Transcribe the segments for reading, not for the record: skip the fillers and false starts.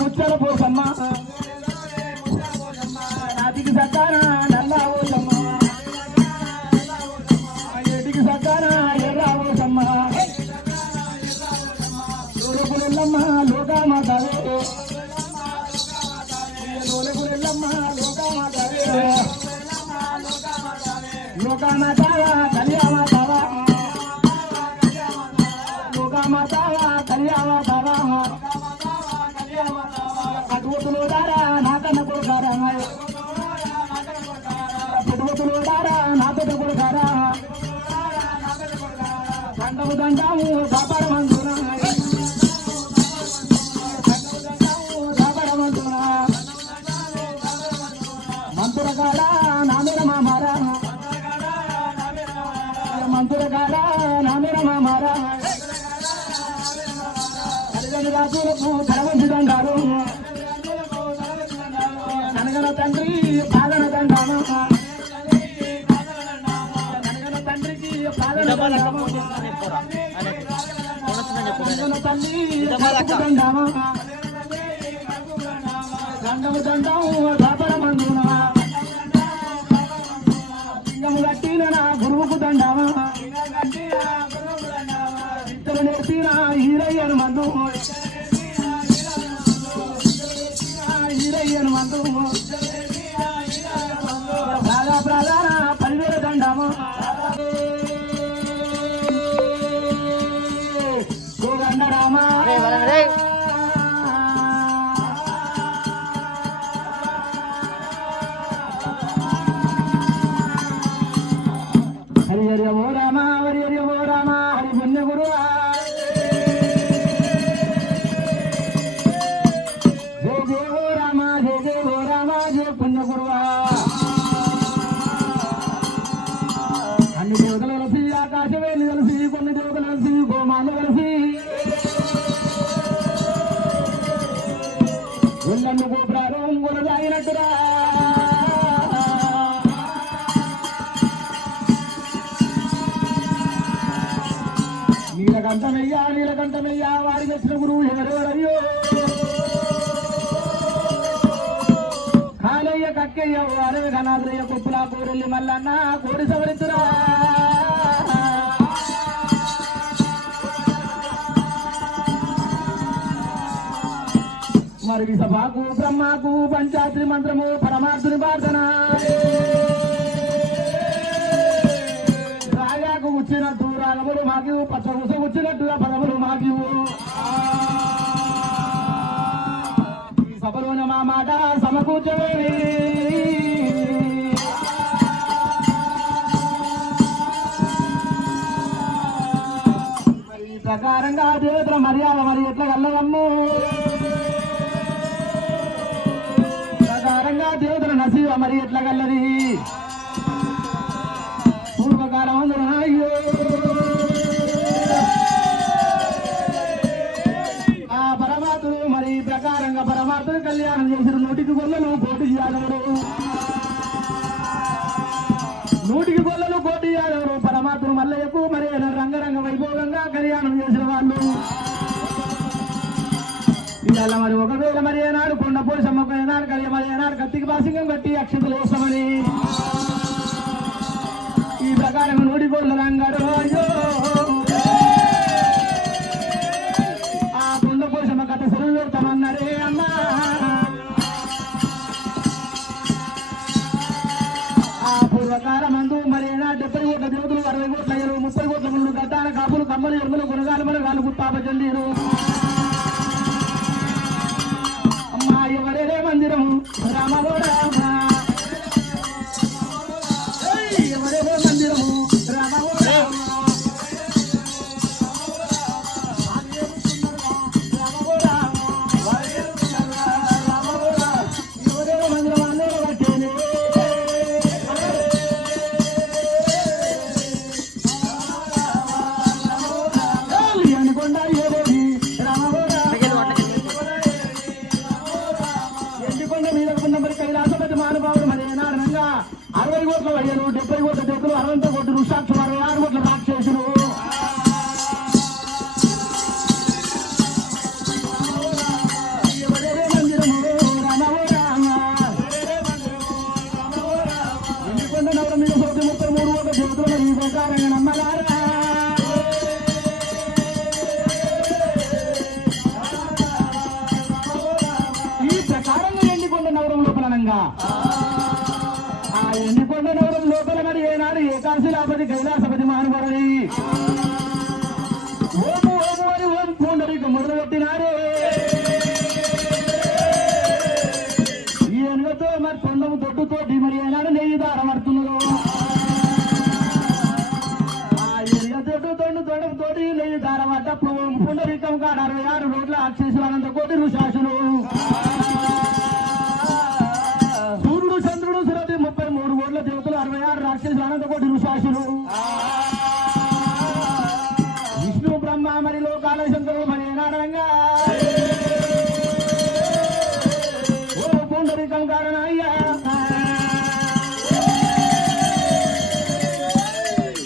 ముచ్చల పోసమ్మ నాటికి సత్తాన నల్ల పోసమ్మ ఏటికి సత్తాన ఎర్ర పోసమ్మ లోలపులెల్లమ్మ లోకామాతవే లోలపులెల్లమ్మ లోకామాతవే లోకామాతవ కలియామాతవ లోకామాతవ కలియామాతవ పెట్టుబడులోడారా నాకన్న కొడుకారా పెట్టుబడులోడారా నాకన్న కొడుకారా దండము దండాము దాపడమంటున్నా దాపడమంటున్నా మంతురగాడ నామేర మామారా మంతురగాడ నామేర మామారా తల్లిదండ్రుల రాజులకు ధనవంతి దండారు ననగన తండ్రి పాదన దండాను ననగన తండ్రికి పాదన దండాము తల్లి దండాము దండము దండము దాపరమందున లింగము కట్టిన నా గురువుకు దండాము ఇద్దరు నేర్పిన ఈరయ్యను మందు ఈరయ్యను మందు బాగా ప్రధాన పల్లెల దండము గోగండరామ హరి హరి ఓ రామ హరి హరి ఓ రామ హరి పుణ్య గురు జయ జయ ఓ రామ జయ జయ ఓ రామ జయ పుణ్య గురువా అన్ని దేవతలు కలిసి ఆకాశవేణి కలిసి కొన్ని దేవతలు కలిసి గోమాలు కలిసి ఒళ్ళన్ను గోపురాలు గొలదాగినట్టురా నీలకంఠమయ్యా వారికి వచ్చిన గురువు ఎవరెవరయ్యో కాలయ్య కక్కయ్య అరవి ఘనాద్రయ్య కొప్పుల కోరెల్లి మల్లన్న కోడి సవరితురా మరి సభకు బ్రహ్మకు పంచాత్రి మంత్రము పరమార్థుని ప్రార్థన రాగాకు వచ్చినట్టు రాగములు మాకి పచ్చగుస వచ్చినట్టుగా పదములు మాకి సభలోన మా మాట సమకూర్చవే మరి ఈ ప్రకారంగా దేవతల మర్యాద మరి ఎట్లా కల్లవమ్ము ప్రకారంగా దేవతల నసీవ మరి ఎట్లా కల్లది పూర్వకాలం అందరూ అయ్యో ఆ పరమాత్ముడు మరి ప్రకారంగా పరమాత్ముడు కళ్యాణం చేసిన నూటికి గొల్లలు కోటి యాదవుడు నూటికి గొల్లలు కోటి యాదవుడు పరమాత్ముడు మల్లయ్యకు మరి రంగరంగ వైభోగంగా కళ్యాణం చేసిన వాళ్ళు ఇవాళ మరి ఒకవేళ మరి ఏనాడు కొండ పోసమ్మకు ఏనాడు కలియ మరి ఏనాడు కత్తికి బాసింగం కట్టి అక్షతలు వేస్తామని ఈ ప్రకారం నూటి గోళ్ళ రంగారు అయ్యో ఆ కొండ పోసమ్మ కథ సెలవు పెడతామన్నారే అమ్మా ఆ పూర్వకాలం అందు మరి ఏనాడు 70 కోట్ల దేవతలు 60 కోట్ల 30 కోట్ల ముందు గడ్డాల కాపులు కమ్మలు ఎరుమలు కొనగాలు మన గాలు గుత్తాపచండీరు అమ్మా ఎవరే మందిరం రామో రామ ఎవరే మందిరము రామో రామ రామో రామ రామో రామ ఎవరే మందిరం అనే కట్టేనే 60 కోట్ల వయ్యలు 70 కోట్ల దేవులు 60 కోట్లు ఋషాక్షులు 66 కోట్ల రాక్షసులు ఎన్నికొండ నగరం లోపల మరి ఏనాడు ఏకాశిలాపతి కైలాసపతి మానవరని ఓము ఓము అని ఓం పూండరికి మొదలు పెట్టినారే ఈ ఎనుగతో మరి తొండము దొడ్డుతోటి మరి ఏనాడు నెయ్యి దారమడుతున్నదో ఆ ఎనుగ దొడ్డు తొండముతోటి నెయ్యి దారమట్టప్పుడు పుండరికం కాడ 66 రోడ్ల అక్షేసులు అనంత కోటి ఋషాసులు దేవతలు 66 రాక్షసులు అనంత కోటి ఋషాసులు విష్ణు బ్రహ్మ మరి లోకాల శంకరుడు మరి ఏనాడంగా ఓ పుండరీకం కారణ అయ్యా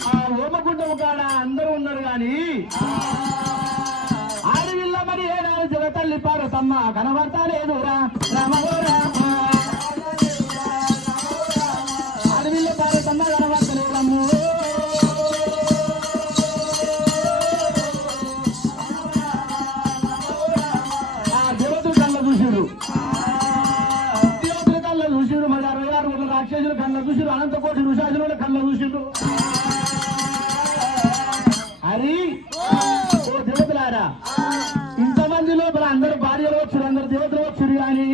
ఆ ఓమకుండం కాడ అందరూ ఉన్నారు గాని ఆడవిల్ల మరి ఏనాడు జగతల్లి పార్వతమ్మ కనబడతా లేదురా రామగోరా రాక్షసులు కళ్ళ చూసిరు అనంత కోటి ఋషాసులు కళ్ళ చూసిరు హరి ఓ దేవతలారా ఇంతమంది లోపల అందరు భార్యలు వచ్చారు అందరు దేవతలు వచ్చారు కానీ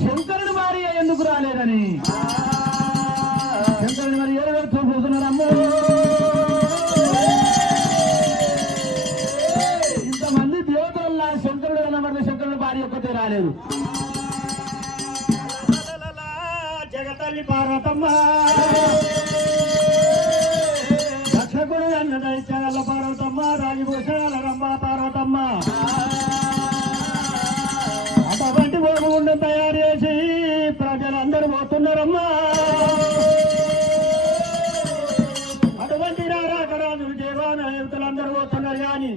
శంకరుడు భార్య ఎందుకు రాలేదని శంకరుడు మరి ఏడు చూపుతున్నారమ్మో ఇంతమంది దేవతల శంకరుడు కనబడిన శంకరుడు భార్య ఒక్కతే రాలేదు జగతల్లి పార్వతమ్మ రక్షకుడు అన్నదైత్యాల పార్వతమ్మ రాజభూషణాల రంభ పార్వతమ్మ అటువంటి భోగుండం తయారు చేసి ప్రజలందరూ పోతున్నారమ్మా అటువంటి రారాకరాజులు దేవానాయుతులందరూ పోతున్నారు కానీ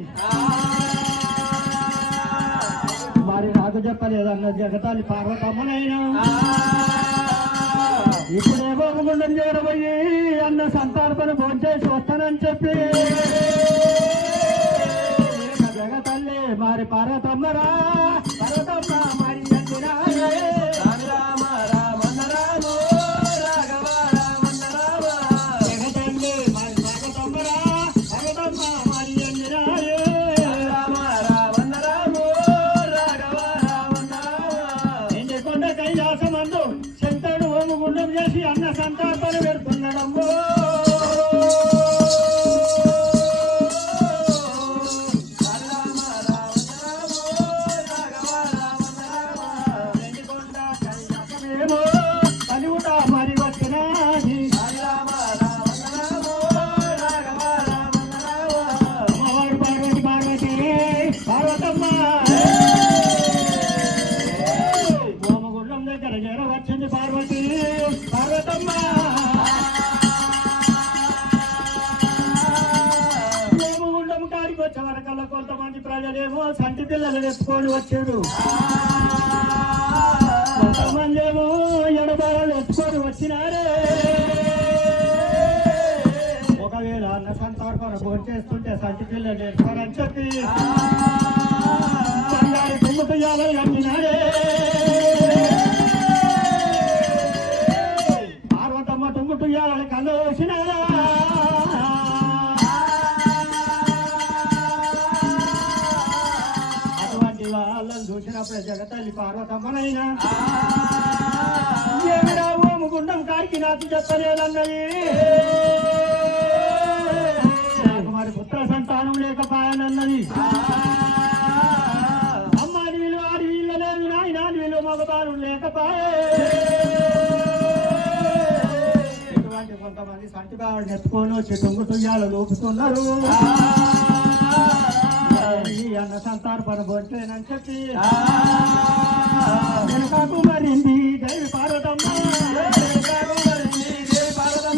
మరి నాకు చెప్పలేదన్న జగతాలి పార్వతమ్మనైనా ఇప్పుడే భోగుండం చేరబోయి అన్న సంతార్పణ భోంచేసి వస్తానని చెప్పి జగతల్లి మరి పార్వతమ్మరా పార్వతమ్మ మరి కైలాసమందు శంకరుడు హోమగుండం చేసి అన్న సంతాపన పెడుతున్నాడమ్మో కలిగుట మరి వచ్చినాది అమ్మవారు పార్వతి పార్వతి పార్వతమ్మ వచ్చింది పార్వతి పార్వతమ్మ హోమగుండం కాడికి వచ్చే వరకల్లా కొంతమంది ప్రజలేమో సంటి పిల్లలు ఎత్తుకొని వచ్చారు కొంతమంది ఏమో ఎడబాలు ఎత్తుకొని వచ్చినారే ఒకవేళ అన్న సంతార్పణ భోంచేస్తుంటే సంటి పిల్లలు ఎత్తుకోరని చెప్పి బంగారు తుమ్ముతుయ్యాలని కట్టినారే తుంగుటుయ్యాలని కళ్ళు వచ్చినారా అటువంటి వాళ్ళని చూసినప్పుడు జగతల్లి పార్వతమ్మనైనా ఏమిరా ఓముగుండం కాడికి నాకు చెప్పలేదన్నది నాకు మరి పుత్ర సంతానం లేకపోయానన్నది అమ్మ నీళ్ళు ఆడి వీళ్ళ లేదు నాయన నీళ్ళు మగబారు లేకపోయే కొంతమంది సంటి బాగా నెత్తుకొని వచ్చి తొంగుతుయ్యాలు లోపుతున్నారు అన్న సంతార్పణ బొట్టేనని చెప్పి వెనకాకు మరింది దేవి పార్వతమ్మ వెనకాకు మరింది దేవి పార్వతమ్మ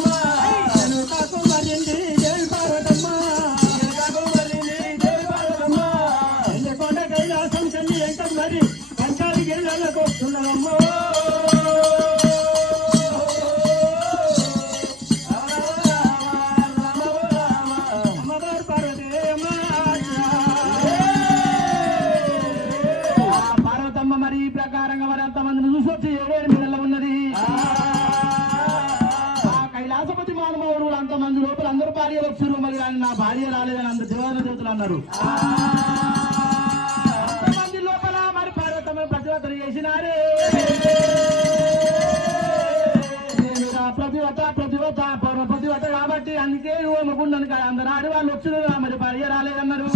కొండ కైలాసం చెల్లి ఎంత మరి పంచాలి గిళ్ళకు వస్తున్నామమ్మో అందరూ భార్యలు వచ్చారు మరి నా భార్య రాలేదని అంత దేవాలయ దేవతలు అన్నారు. అంతమంది లోపల మరి పార్వతమ్మ ప్రతివతలు చేసినారే ప్రతివత కాబట్టి అందుకే ఓమకుండను కదా అందరు ఆడవాళ్ళు వచ్చారు మరి భార్య రాలేదన్నారు.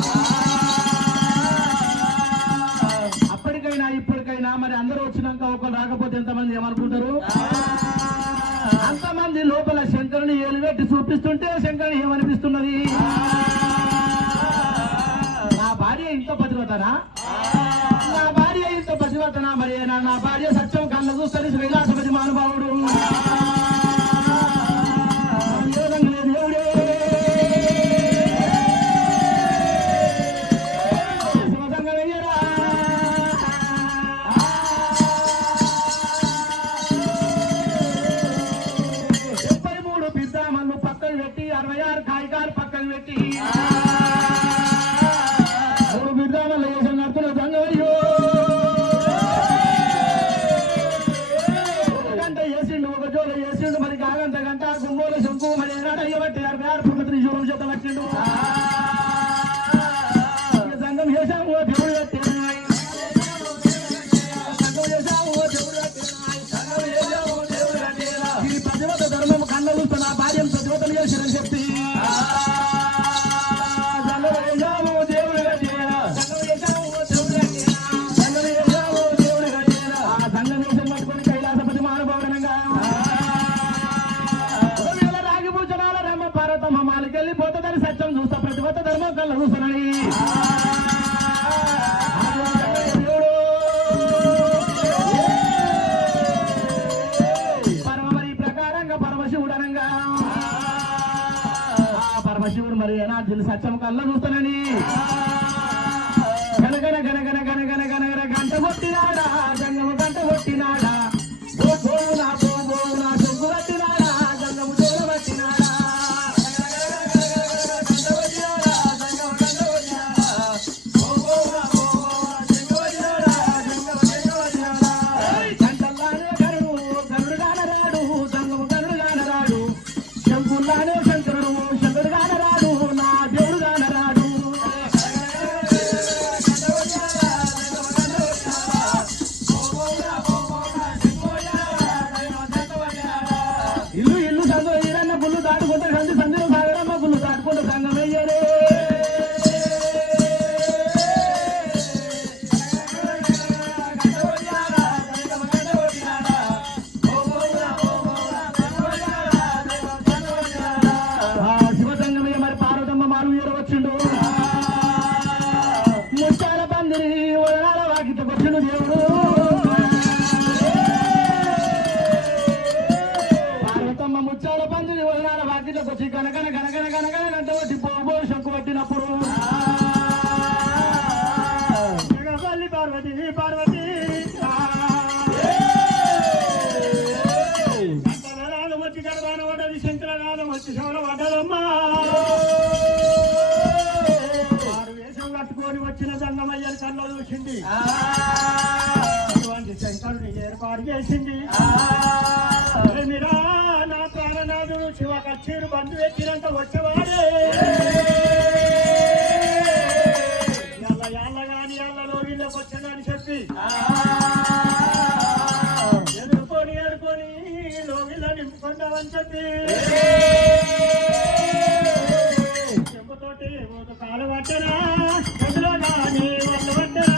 అప్పటికైనా ఇప్పటికైనా మరి అందరూ వచ్చినాక ఒకరు రాకపోతే ఎంతమంది ఏమనుకుంటారు? అంతమంది లోపల శంకరుని ఏలుపెట్టి చూపిస్తుంటే శంకరుని ఏమనిపిస్తున్నది? నా భార్య ఇంత పతివతనా? నా భార్య ఇంత పతివతనా? మరి నా భార్య సత్యం కళ్ళ చూస్తుంది శ్రీలాసపతి మహానుభావుడు దేవుడే శివసంగం వెయ్యరా. 66 కాయికాలు పక్కన పెట్టి 3 బిడ్డల వేషం కడుతున్న సంగమయ్యో ఒక గంట వేసిండు ఒక జోల వేసిండు మరి కాగంట గంట గుమ్మోల శంకు మరి ఏనాడు అయ్యబట్టి 66 పుట్టత్రి జోలు చేత వచ్చిండు సంఘం వేసాము దేవుడు కట్టినాయి సంఘం వేసాము దేవుడు కట్టినాయి ఈ ప్రతివత ధర్మం కళ్ళలు నా భార్యం ప్రతివతలు చేశారని చెప్పి వెళ్ళిపోతుందని సత్యం చూస్తా ప్రతివత ధర్మం కళ్ళ చూస్తున్నాయి. పరమరి ప్రకారంగా పరమశివుడనంగా పరమశివుడు మరి ఏనాడు సత్యం కళ్ళ చూస్తానని గనగన గనగన గనగన గనగన గంట కొట్టినాడా గంగము గంట కొట్టినాడా నా చెంగు పట్టినాడా గంగము జోల పట్టినాడా గనగన గనగన గనగన గంట కొట్టి బోబో శంకు పట్టినప్పుడు పార్వతి పార్వతి నాదం వచ్చి గర్భాన పడ్డది శంకర నాదం వచ్చి శివన పడ్డదమ్మా వారు వేషం కట్టుకొని వచ్చిన సంగమయ్యని కళ్ళ చూసింది అటువంటి శంకరుని ఏర్పాటు చేసింది నా ప్రాణనాథుడు శివ కచ్చీరు బంధు ఎక్కినంత వచ్చేవాడే ఎల్ల గాని ఎల్లలో వీళ్ళకి వచ్చానని చెప్పి ఎదుర్కొని లోగిళ్ళ నింపుకుంటామని చెప్పి చెంపుతోటి ఒక కాలు పట్టనా ఎదురు గాని వాళ్ళు పట్టనా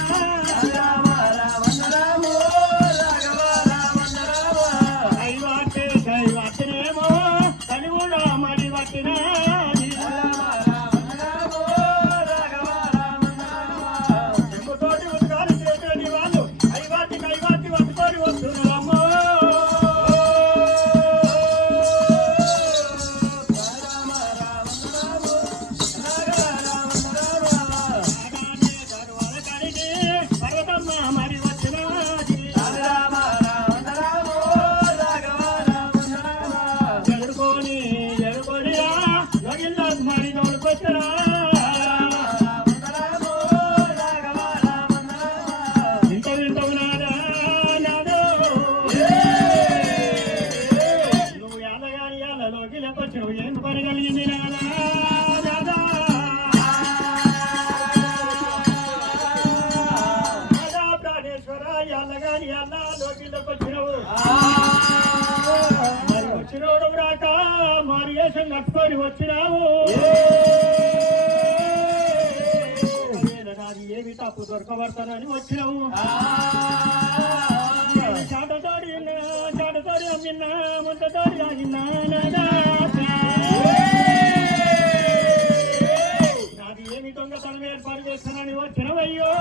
పని కలిగింది నాదా ప్రాణేశ్వర ఎల్లగాని అల్ల లోకిలోకి వచ్చినవు మరి వచ్చినోడు రాక మరి వేషం కట్టుకొని వచ్చినావు ఏమి తప్పు దొరకబడతానని వచ్చినావు చాటతోడి అమ్మిన్నా ముంతతోడి ఆగిన్నా నాది ఏమి దొంగతనం ఏర్పాటు చేస్తానని వచ్చినవయ్యో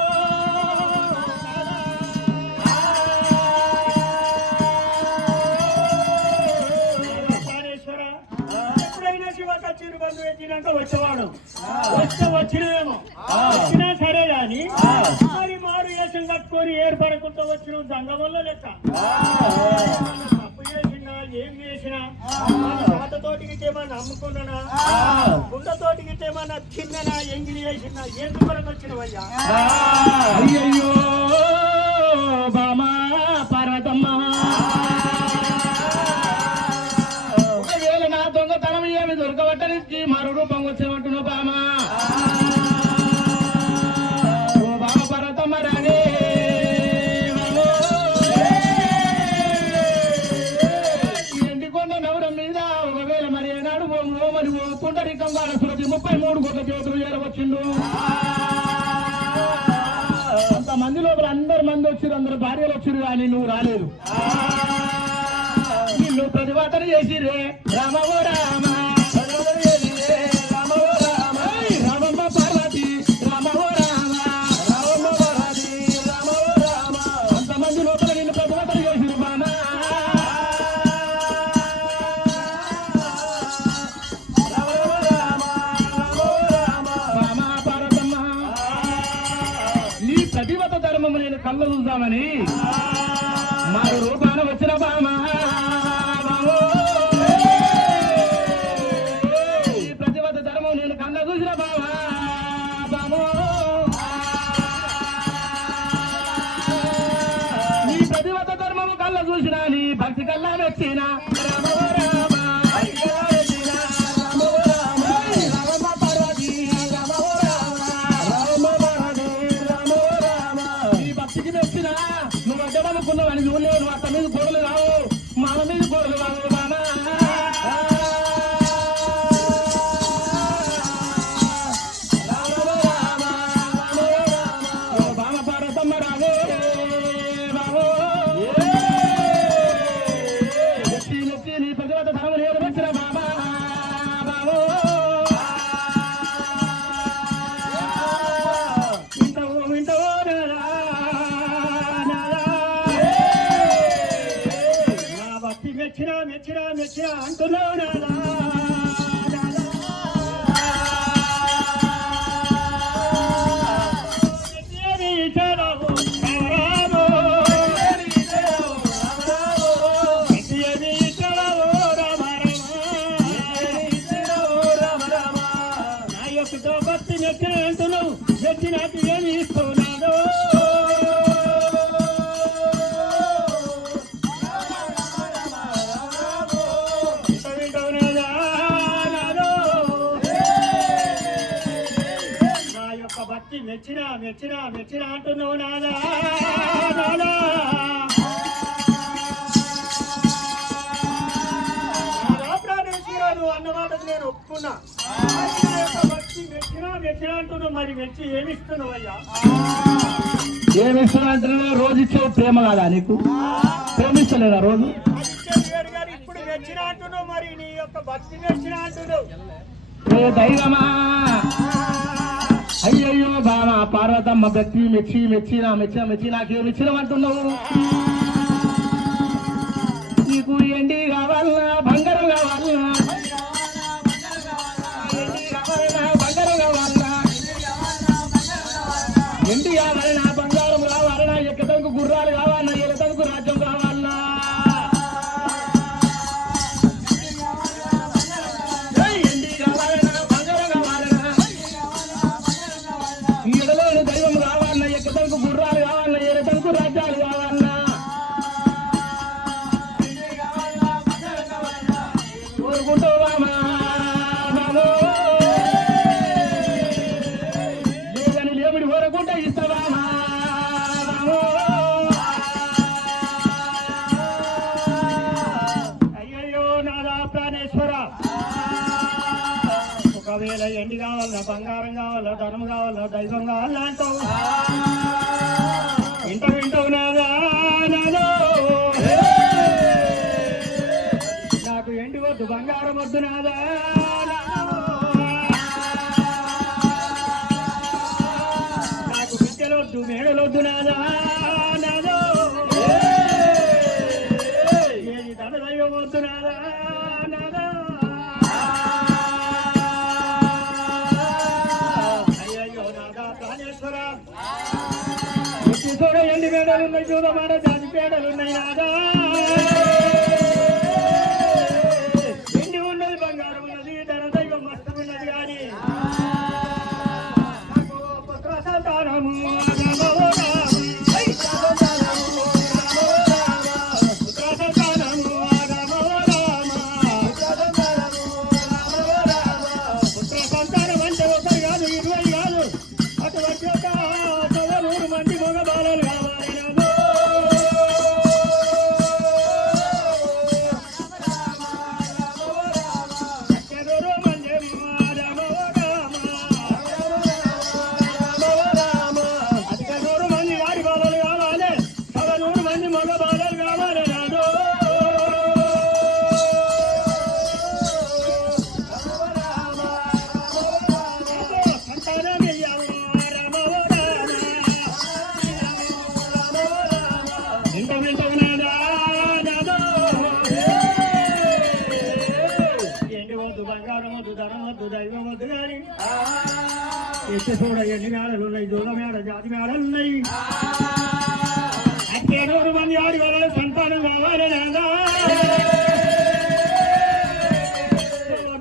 చిరు బంధు పెట్టినాక వచ్చేవాడు వచ్చినేమో వచ్చినా సరే గాని మరి మారు వేషం కట్టుకొని ఏర్పడకుండా వచ్చిన సంగమంలో లెక్క తప్పు చేసినా ఏం చేసినా పాతతోటికి ఏమన్నా అమ్ముకున్నానా గుండతోటికి ఏమన్నా చిన్ననా ఎంగిలి వేసినా ఎందుకు వరకు వచ్చినవయ్యా అయ్యయ్యో బామా పార్వతమ్మ దొంగతనం ఏమి దొరకబట్టనికి మరో రూపం వచ్చేమంటున్నావు బామా ఓ బామ పర్వతమ్మ రాగే ఎండికొండ నవరం మీద ఒకవేళ మరి ఏనాడు మరి పుండరికం వాడ సురతి 33 కోట్ల చేతులు చేరవచ్చిండు అంతమంది లోపల అందరు మంది వచ్చిరు అందరు భార్యలు వచ్చిరు కానీ నువ్వు రాలేదు నిన్ను ప్రతివాదన చేసిరే రామవో రామ రామమ్మ పార్వతి రామవో రామ అంతమంది లోపల నిన్ను ప్రతివాదన చేసిరు బామ బామ పార్వతమ్మ నీ ప్రతివత ధర్మము నేను కళ్ళ చూద్దామని మారు రూపాన వచ్చిన బామ నేను కళ్ళ చూసిన బావా బాబో నీ ప్రతివత ధర్మము కళ్ళ చూసిన నీ భక్తి కల్లా వచ్చిన రామమ్మ పార్వతి నీ భక్తికి వచ్చిన నువ్వు అడ్డమనుకున్నావని నువ్వు లేవు అత్త మీద గొడవలు రావు మామ మీద గొడవలు రావు బామా మెచ్చిన అంటున్నావు నాదా నా యొక్క భక్తి మెచ్చిన అంటున్నావు మెచ్చినట్టు ఏమి ఇస్తున్నాడు మెచ్చిన అంటున్నావు నాదా ప్రాణేశ్వరుడు అన్నమాటకు నేను ఒప్పుకున్నా మెచ్చిన అంటున్నావు మరి మెచ్చి ఏమిస్తున్నావు అయ్యా ఏమిస్తున్నా అంటున్నావు రోజు ఇచ్చే ప్రేమ కాదా నీకు ప్రేమిస్తలేదా రోజు ఇప్పుడు మెచ్చిన అంటున్నావు మరి నీ యొక్క భక్తి మెచ్చిన అంటున్నావు దైవమా అయ్యయ్యో బామా పార్వతమ్మ భక్తి మెచ్చి నాకేమిచ్చినమంటున్నావు నీకు ఎండి కావాలన్నా బంగారం కావాలన్నా బంగారం కావాలన్నా ఎండి కావాలన్నా బంగారం కావాలన్నా ఎక్కడానికి గుర్రాలు కావాలన్నా ఎక్కడానికి రాజ్యం కావాలన్నా దైవం కావాలన్నా ఎక్కడానికి గుర్రాలు కావాలన్నా ఎక్కడానికి రాజ్యాలు కావాలన్నా నాదా ప్రాణేశ్వర ఒకవేళ ఎండి కావాలా బంగారం కావాలా ధనం కావాలా దైవం కావాలా అంటావు వింటావు నాదా నాదో నాకు ఎండి వద్దు బంగారం వద్దు నాదా నాకు బిడ్డలొద్దు మేడలొద్దు నాదా నాదో ఏది ధన దైవం వద్దు నాదా నాదా అయ్యయ్యో నాదా ప్రాణేశ్వర చూడ ఎండి మేడలు ఉన్నాయి చూడమాట జాతి పేడలు ఉన్నాయి నాదా ఎండి ఉన్నది బంగారం ఉన్నది ధన దైవం మస్తు ఉన్నది కానీ నాకు పుత్ర సంతానము చూడ ఎన్ని మేడలు ఉన్నాయి దూల మేడ జాతి మేడలు ఉన్నాయి అంటే 100 మంది ఆడి వాళ్ళ సంతానం కావాలి నాదా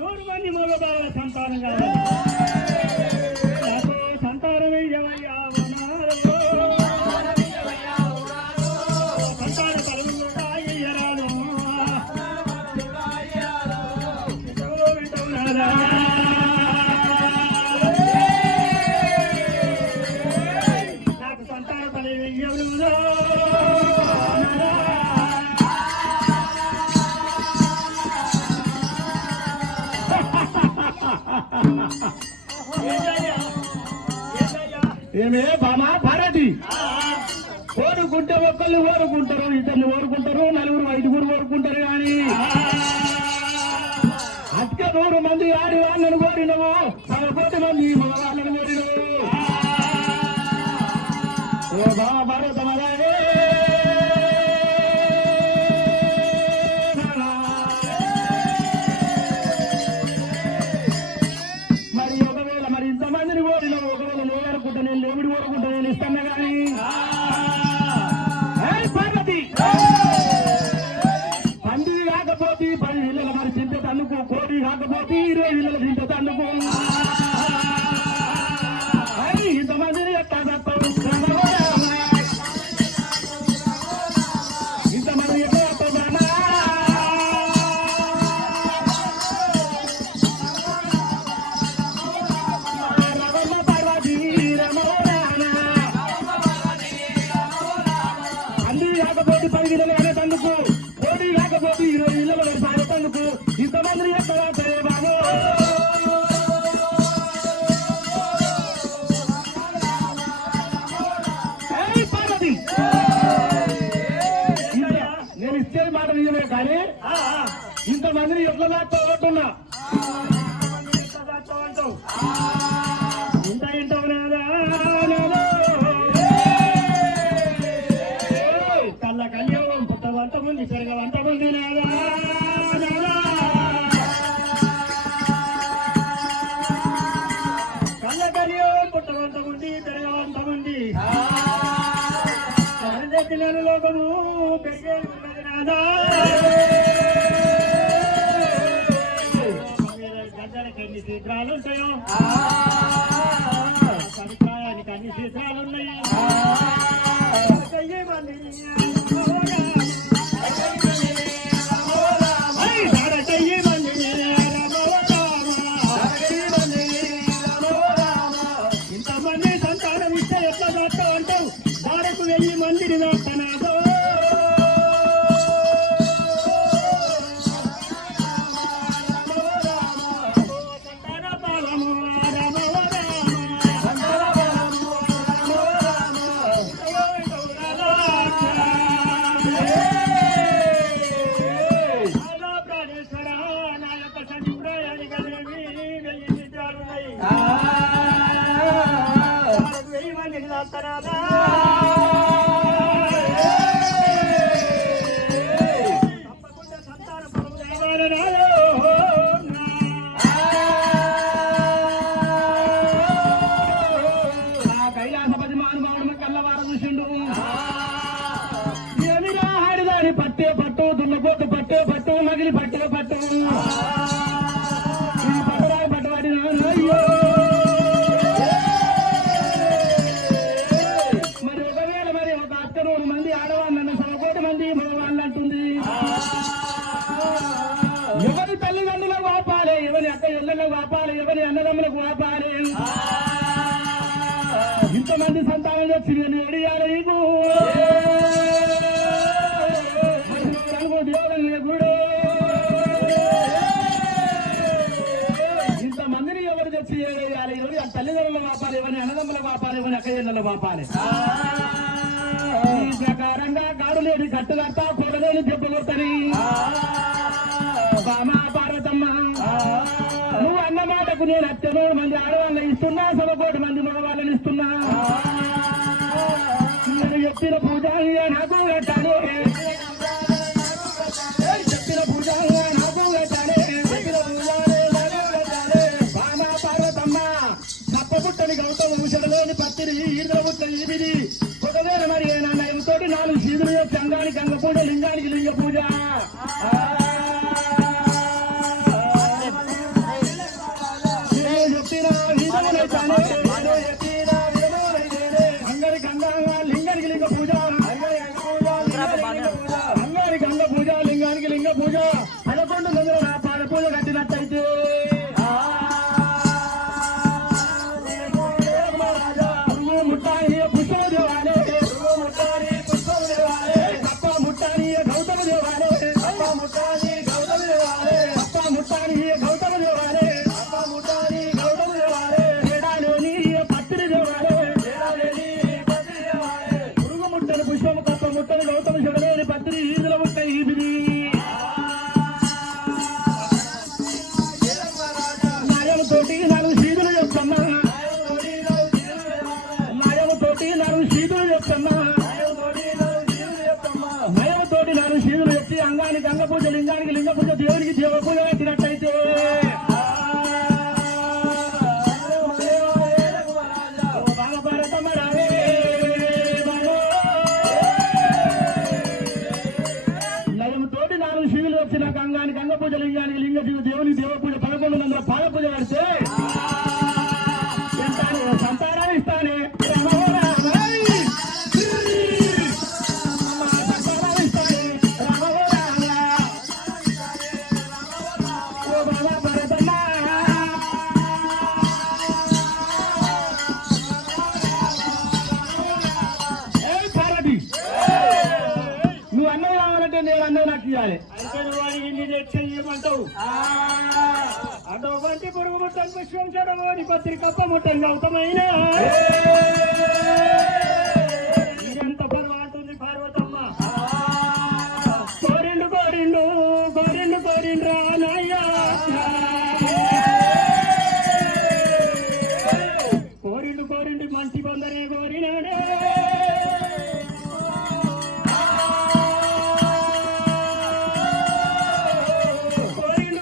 100 మంది మగ బాల సంతానం కావాలి నాకు సంతానం ఇయ్యవయ్యా సంతాన కలుగుతుందా ఇయ్యరాను నాదా ఏమే బామా భారతి కోరుకుంటే ఒక్కళ్ళు ఓరుకుంటారు ఇద్దరిని ఓరుకుంటారు 4 5 ఓరుకుంటారు కానీ అక్క 100 మంది ఆడి వాళ్ళని కోరినవు 100 మంది మగ వాళ్ళని కోరినవు ఓ బామా భారత మరి ఒకవేళ మరి ఇంతమందిని కోరినవు ఒకవేళ నేను అనుకుంటా నేను లేవుడి కోరుకుంటా నేను ఇస్తాను కానీ పార్వతి పంది కాకపోతే 10 ఇళ్ళ మరి చింత తన్నుకు కోడి కాకపోతే 20 ఇళ్ళ చింత తన్నుకు ఇంతమందిని ఎట్లా తప్పవు ఇంతమంది ఎట్లా తప్పవునా కాకపోతే 10 ఇళ్ళలు అనే తందుకు కోడి కాకపోతే 20 ఇళ్ళలు సాగే తందుకు ఇంతమంది ఎక్కడ సరే బాబు పార్వతి నేను ఇచ్చేది మాట నిజమే కానీ ఇంతమందిని ఎట్లా దాక్కోతున్నా ఇంత ఇంటావు నాదా కళ్ళ కళ్యాణం పుట్ట వంట మంది పెరగ వంట మంది నాదా కళ్ళ కళ్యాణం పుట్ట వంట మంది పెరగ వంట మంది నెల లోకము పెరిగే ఉన్నది నాదా గద్దలకి ఎన్ని సీత్రాలు ఉంటాయో అభిప్రాయానికి అన్ని సీత్రాలు ఉన్నాయి ఇంతమంది సంతానం ఇస్తే ఎట్లా దాస్తావు అంటావు దారకు 1000 మందిని దాస్తానాదో పట్టం ఈ పట్టరాయి పట్టవాడి అయ్యో మరి ఒకవేళ మరి ఒక అత్తనూరు మంది ఆడవాళ్ళన్న 100 కోటి మంది మగవాళ్ళు అంటుంది. ఎవరి తల్లిదండ్రులకు వాపాలి, ఎవరి అక్క ఇళ్ళకు వాపాలి, ఎవరి అన్నదమ్ములకు వాపాలి. ఇంతమంది సంతానం వచ్చి నేను ఎడియాలి నీకు దేవుడు. ఇంతమందిని ఎవరు తెచ్చి ఏడేయాలి, ఎవరి తల్లిదండ్రుల వాపాలి, ఎవరి అన్నదమ్ముల వాపాలి, ఎవరి అక్క ఇళ్ళ వాపాలి. ఈ ప్రకారంగా కాడు లేని కట్టు కడతా కొడలేని చెప్పు కొడతని బామా పార్వతమ్మ నువ్వు అన్న మాటకు నేను 100 మంది ఆడవాళ్ళని ఇస్తున్నా, 100 కోటి మంది మగవాళ్ళని ఇస్తున్నా. నేను చెప్పిన పూజ నాకు కట్టాలి, చెప్పిన పూజ నాకు కట్టాలి, చెప్పిన పూజ బామా పార్వతమ్మ తప్పపుట్టని గౌతమ భూషణలోని పత్తిని ఈదుల పుట్ట ఈదిది ఒకవేళ మరి నాన్న ఎంతోటి 4 సీదులు చేసి అంగానికి అంగ పూజ, లింగానికి లింగ పూజ. అంగారికి అంగ లింగానికి లింగ పూజ, అంగారికి అంగ పూజ, లింగానికి లింగ పూజ. 11 మందిలో నా పాద పూజ కట్టినట్టయితే ముట్టాని పుష్ప దేవాలే, తప్ప ముట్టాని గౌతమ దేవాలే, తప్ప ముట్టాని గౌతమ దేవాలే, తప్ప ముట్టాని గౌతమ దేవాలే, తప్ప ముట్టాని గౌతమ దేవాలే. తేడాలేని పత్రి దేవాలే, తేడాలేని పత్రి దేవాలే. పురుగు ముట్టని పుష్పము తప్ప ముట్టని గౌతమ చెడలేని పత్రి ఈదుల ముట్ట ఈదిది. న్యాయంతోటి 4 సీదులు చెప్తున్నా, న్యాయంతోటి 4 సీదులు చెప్తున్నా, నయంతోటి 4 సీదులు చెప్తే అంగానికి అంగ పూజ, లింగానికి లింగ పూజ, దేవునికి దేవ పూజ కట్టినట్టయితే నయంతోటి 4 సీదులు వచ్చినాక అంగానికి అంగ పూజ, లింగానికి లింగ పూజ, దేవునికి దేవ పూజ, 11 మంది పాద పూజ కడితే సంతానాన్ని ఇస్తానే. నువ్వు అన్నది కావాలంటే నేను అన్నది నాకు ఇవ్వాలి. అయితే నువ్వు అడిగింది చెయ్యమంటావు. అటువంటి పురుగు ముట్టని పుష్పం చెడమని పత్రికప్ప ముట్టని గౌతమైన ఎంత పర్వాటుంది పార్వతమ్మ. కోరిండు కోరిండు కోరిండు కోరిండ్రా నాయ్యా, కోరిండు కోరిండు మంచి కొందరే కోరినాడే. కోరిండు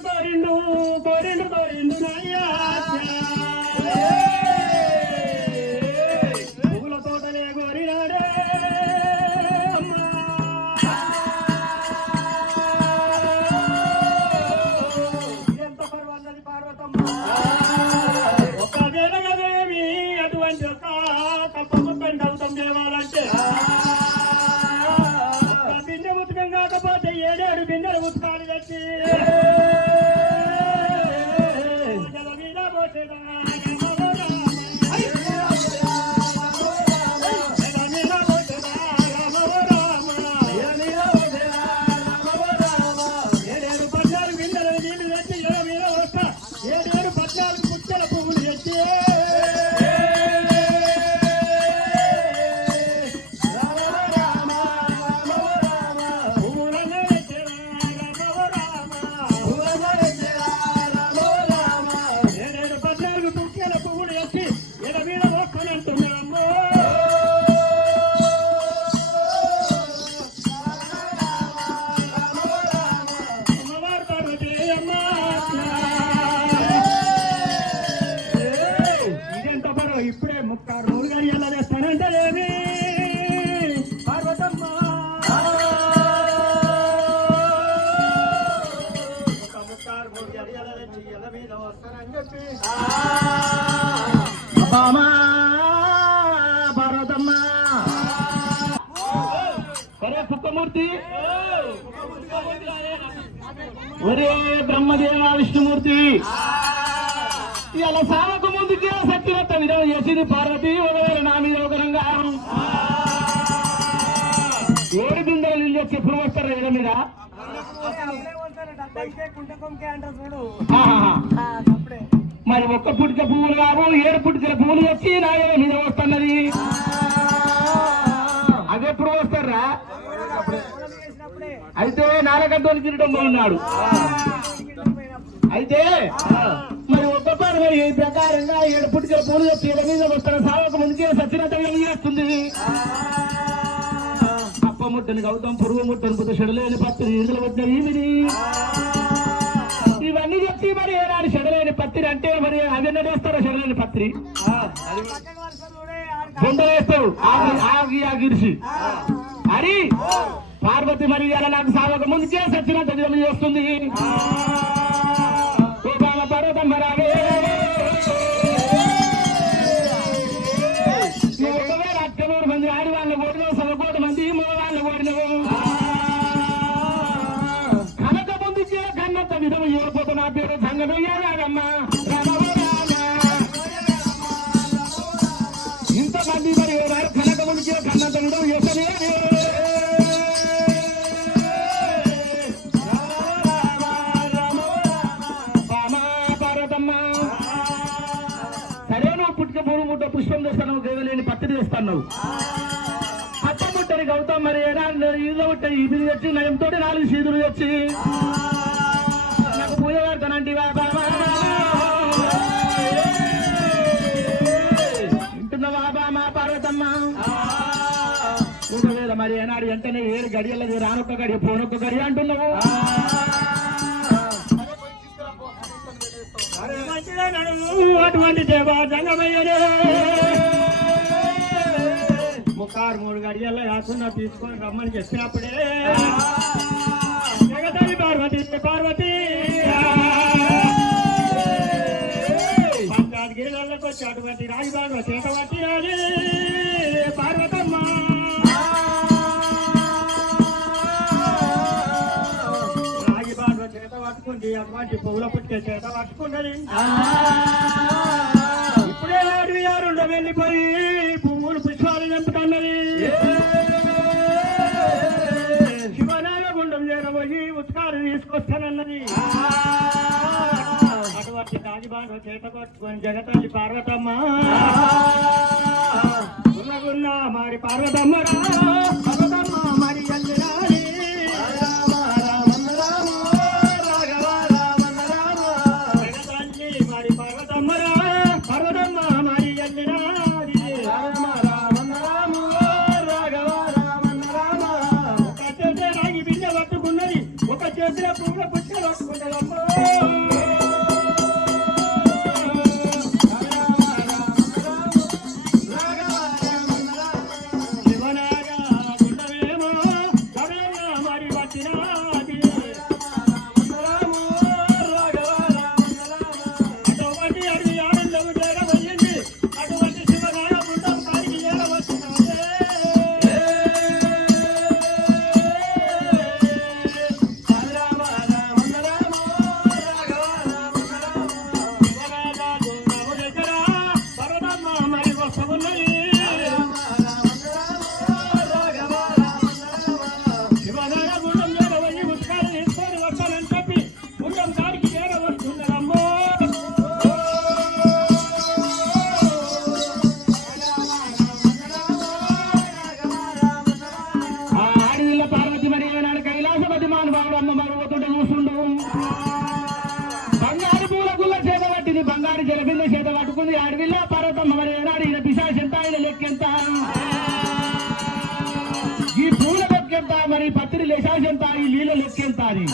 కోరిండు నాయ్యా, పూల తోటలే కోరి బామా పార్వతమ్మ ఒరే కుక్కమూర్తి ఒరే బ్రహ్మదేవ విష్ణుమూర్తి ఇలా సావకు ముందుకే సత్యవత్త విధం చేసింది పార్వతి ఒకవేళ నా మీద ఒకరంగా ఏడు బిందెలు ఇల్లు వచ్చి ఎప్పుడు వస్తారు ఇళ్ళ మీద మరి ఒక్క పుట్టిక పువ్వులు కావు 7 పుట్టికల పువ్వులు వచ్చి నా ఇళ్ళ మీద వస్తున్నది అది ఎప్పుడు వస్తారా అయితే నాలుగంతో తిరగడం ఉన్నాడు అయితే మరి ఒక్కొక్కరు మరి ఈ ప్రకారంగా 7 పుట్టికల పూలు వచ్చి ఇళ్ళ మీద వస్తున్న సావక ముందుకే సత్యనత చేస్తుంది అప్ప ముట్టని గౌతం పురుగు ముట్టని పుట్ట చెడలేని పత్రి ఇళ్ళ వచ్చిన ఈవిని ఇవన్నీ చెప్తే మరి ఏనాడు చెడలేని పత్రి అంటే మరి అదెన్న వేస్తారో చెడలేని పత్రి బొండ వేస్తాడు ఆగిరిసి అని పార్వతి మరి ఇలా నాకు సావక ముందుకే సచ్చినంత చేస్తుంది పర్వతం రావే ఒకవేళ 800 మంది ఆడవాళ్ళ ఓడినావు 100 మంది మగవాళ్ళ ఓడినావు కనక ముందుకే కన్నంత విధం ఇవ్వకపోతే నా పేరు సంగడు ఏడాడమ్మా ఇంతమంది మరి కనక ముందుకే కన్నంత విధం చేసలే ముట్ట పుష్పం తెస్తాను గేవలేని పత్రి తెస్తాను అప్ప ముట్టని గౌతమ్ మరి ఇల్లు ముట్ట ఇది తెచ్చి నయంతో 4 సీదులు తెచ్చి నాకు పూజ పెడతానండి వింటున్నావా బామా పార్వతమ్మ ఒకవేళ మరి ఏనాడు వెంటనే 7 గడియలది రానొక్క గడియ పోనొక్క గడియ అంటున్నావు అటువంటి దేవా జంగమయ్యనే 3 గడియల్లో కాకుండా తీసుకొని రమ్మని చెప్పినప్పుడే జగదాలి పార్వతి పంచాయతగిరిలకు వచ్చి అటువంటి రాజబాబు చేత పట్టినాలి పార్వతమ్మ చేత పట్టుకుంది అటువంటి పువ్వుల పుట్టే చేత పట్టుకున్నది ఇప్పుడే అడవి యారుండ వెళ్ళిపోయి పువ్వులు పుష్పాలు చంపుతున్నది శివనాగ గుండం చేరబోయి ఉత్కాలు తీసుకొస్తానన్నది అటువంటి రాజబాండ చేత పట్టుకొని జగతల్లి పార్వతమ్మ గున్న మరి పార్వతమ్మ మరి అల్లిరాలి మరి పత్రి లేశాసంత ఈ లీల లెక్కెంత అది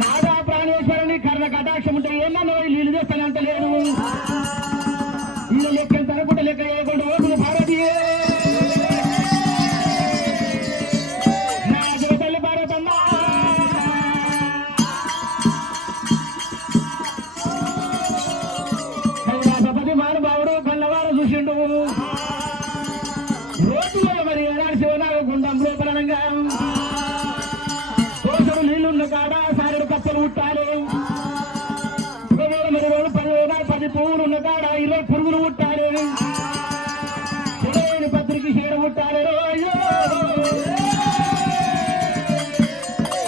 నాగా ప్రాణేశ్వరుని కర్ణ కటాక్షం ఉంటే ఏమన్నా ఈ లీలు చేస్తానంత లేదు వీళ్ళ లెక్కెంత అనుకుంటే లెక్క వేయకుండా ఓటులు భారతీయే నా జగతల్లి భారతమ్మ పురుగులు పుట్టాలి. మరి 10 పువ్వులు ఉన్న కాడ 20 పురుగులు పుట్టాలి. చెడైన పత్రికి చీడ పుట్టాలి.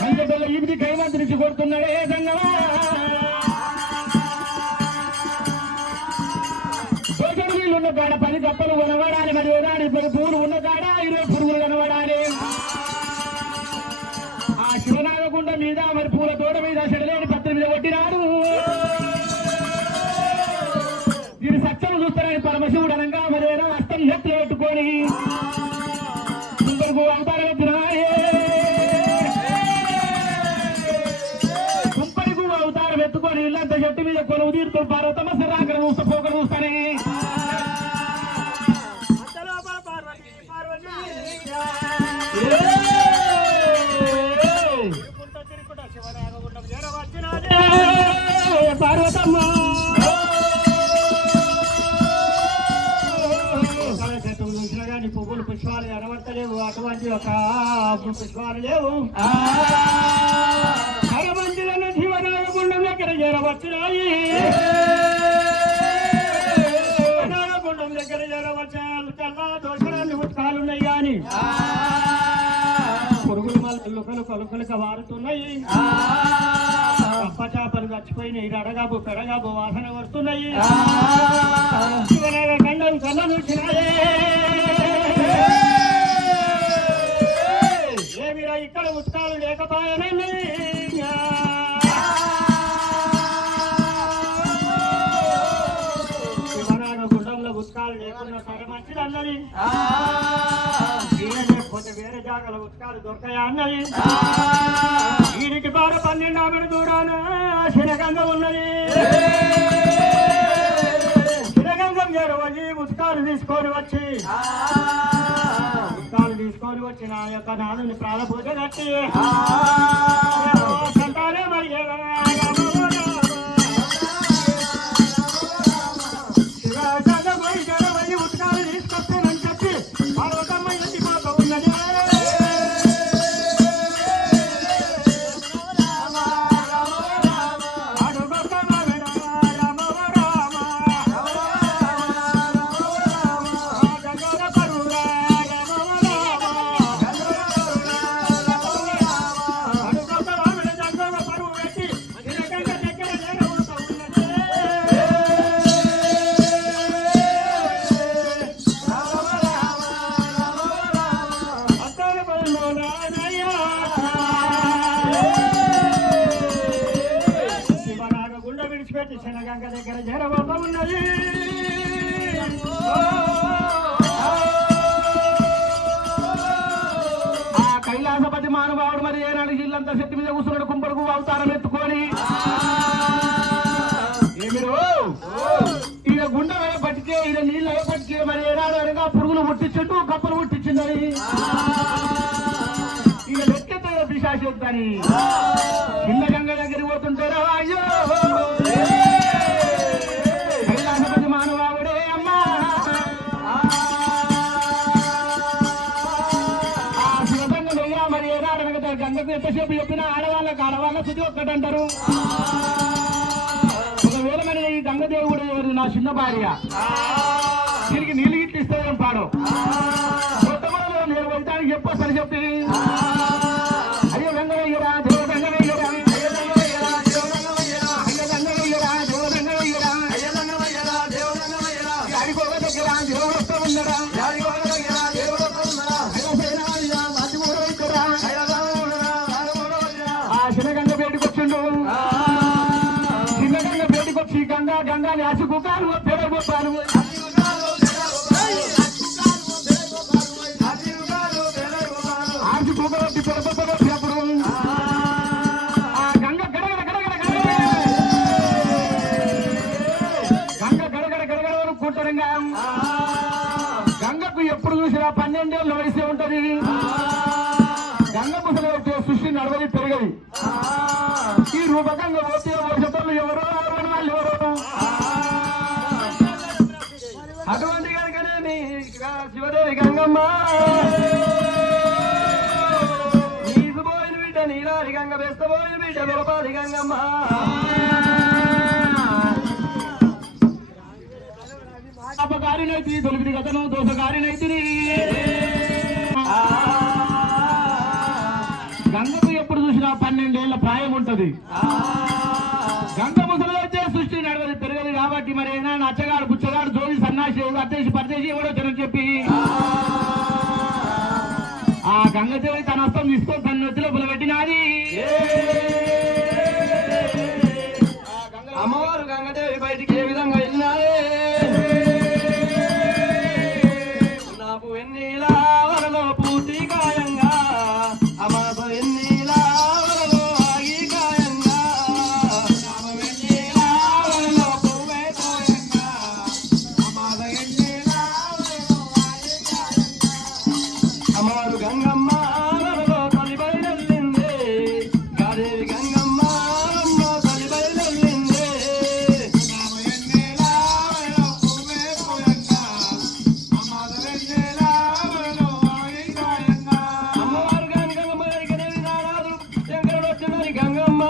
అందువల్ల ఇది కైమంత్రించి కొడుతున్నాడే సంగమా. ఉన్న కాడ 10 కప్పలు కనబడాలి. మరి 10 పువ్వులు ఉన్న కాడ 20 పురుగులు కనబడాలి. ఆ శివనాగకుండ మీద మరి పూల తోట మీద చెడలేని పత్రి మీద కొట్టినాడు. దీని సత్యం చూస్తారని పరమశివుడు అనగా మరి హస్తం నెత్తి పెట్టుకొని కుంపరకు అవతారం ఎత్తున్నాడే. కుంపరకు అవతారం ఎత్తుకొని ఇల్లంత చెట్టు మీద కొలువు తీరుతూ పార్వతమ్మ సరాకర చూస్తా పోకలు చూస్తానే. పార్వతమ్మ చూసినా కానీ పువ్వులు పుష్పాలు కనబడతలేవు. అటువంటి ఒక పుష్పాలు లేవు. హరమందిరను శివనాగగుండం దగ్గర చేరవచ్చినాయి. శివనాగగుండం దగ్గర చేరవచ్చాలు కల్లా దోషాలు ఉత్కాలున్నాయి గాని పురుగులు మల్లలు కొలుకలుక వారుతున్నాయి. చేపలు చచ్చిపోయినాయి. రడగాబు పెడగాబు వాసన వస్తున్నాయి. శివనాగ గండం కళ్ళ చూసినాయే. ఏమిరా ఇక్కడ ఉత్కాలు లేకపోయానని శివనాగ గుండంలో ఉత్కాలు లేకుండా సరే మంచిది అన్నది. లేకపోతే వేరే జాగాల ఉత్కాలు దొరకాయా అన్నది. వీరికి బార 12 ఆమె దూరాన శిరగంగ ఉన్నది. శిరగంగం చేరవచ్చి ఉత్కాలు తీసుకొని వచ్చి నా యొక్క నాదుని ప్రాణపూజ కట్టి సంతానే మరి శివగంగ ఉత్కాలు తీసుకొస్తానని చెప్పి పార్వతమ్మ ఇంటి మాత ఉన్నది. శనగంగ దగ్గర జరవక ఉన్నది. ఆ కైలాసపతి మానవాడు మరి ఏనాడు ఇల్లంతా చెట్టు మీద కూర్చున్నాడు. కుంపడుకు అవతారం ఎత్తుకొని ఏమిరు ఈయన గుండె పట్టికే ఈయన నీళ్ళు పట్టికే మరి ఏనాడు అనగా పురుగులు పుట్టించుంటూ కప్పలు పుట్టించిందని ఈయన లెక్కెత్త పిశాచేద్దని చిన్న గంగ దగ్గర పోతుంటారా. అయ్యో కైలాసపతి మానవావుడే అమ్మా. ఆ శివగంగ దగ్గర మరి ఏనాడు గంగకు ఎంతసేపు చెప్పినా ఆడవాళ్ళ శుద్ధి ఒక్కటంటారు. ఒకవేళ మరి ఈ గంగదేవుడు ఎవరు నా చిన్న భార్య దీనికి నీళ్ళు గిట్లు ఇస్తే పాడు కొత్తమూడలో నేను వెళ్తానికి చెప్పొస్తాను చెప్పి అయ్యో గంగయ్యరా దేవ గంగయ్యరా అడిగోగ దగ్గర దేవుడు వస్తూ ఉన్నాడా. ఆ చిన్నగంగ బయటకు వచ్చిండు. చిన్నగంగ బయటకు వచ్చి గంగాని అసుకుకాను పెరగొప్పాను. ఆసుకుకొచ్చి పెరగొచ్చినప్పుడు ఆ గంగ గడగడ గడగడ గడగడ గంగ గడగడ గడగడ వరకు కూటరంగా గంగకు ఎప్పుడు చూసినా 12 ఏళ్ళ వయసే ఉంటది. గంగ ముసలి వచ్చే సృష్టి నడవది పెరగది. ఈ రూపకంగా పోతే వర్షపల్లు ఎవరో వాళ్ళు ఎవరో అటువంటి కనుకనే శివదేవి గంగమ్మ నీకు పోయిన బిడ్డ నీలారి గంగ వేసుకోబోయి బిడ్డ లోపాలి గంగమ్మ అపకారినైతి తొలిపిడి గతను దోషకారినైతి గంగకు ఎప్పుడు చూసినా 12 ఏళ్ల ప్రాయం ఉంటది గంగ ముసలి సృష్టి నడవది పెరగదు కాబట్టి మరి అయినా నచ్చగాడు పుచ్చగాడు జోడి సన్నాసి అత్తేసి పరదేసి ఎవడో తినని చెప్పి ఆ గంగదేవి తన హస్తం తీసుకొని తన నెత్తిలో పులబెట్టినది అమ్మవారు గంగదేవి బయటికి ఏ విధంగా వెళ్ళినారే నాకు వెన్నీలా వరలో పూర్తి గాయంగా అమాస వెన్నీలా వరలో ఆగి గాయంగా వెన్నీలా వరలో పువ్వే గాయంగా అమాస వెన్నీలా వరలో ఆగి గాయంగా అమ్మవారు గంగమ్మ వరలో తొలి బయలుదేరింది గాదేవి గంగమ్మ అమ్మ తొలి బయలుదేరింది వెన్నీలా వరలో పువ్వే గాయంగా అమాస వెన్నీలా వరలో ఆగి గాయంగా అమ్మవారు గంగమ్మ దగ్గరికి రారాదు శంకరుడు వచ్చినది గంగమ్మ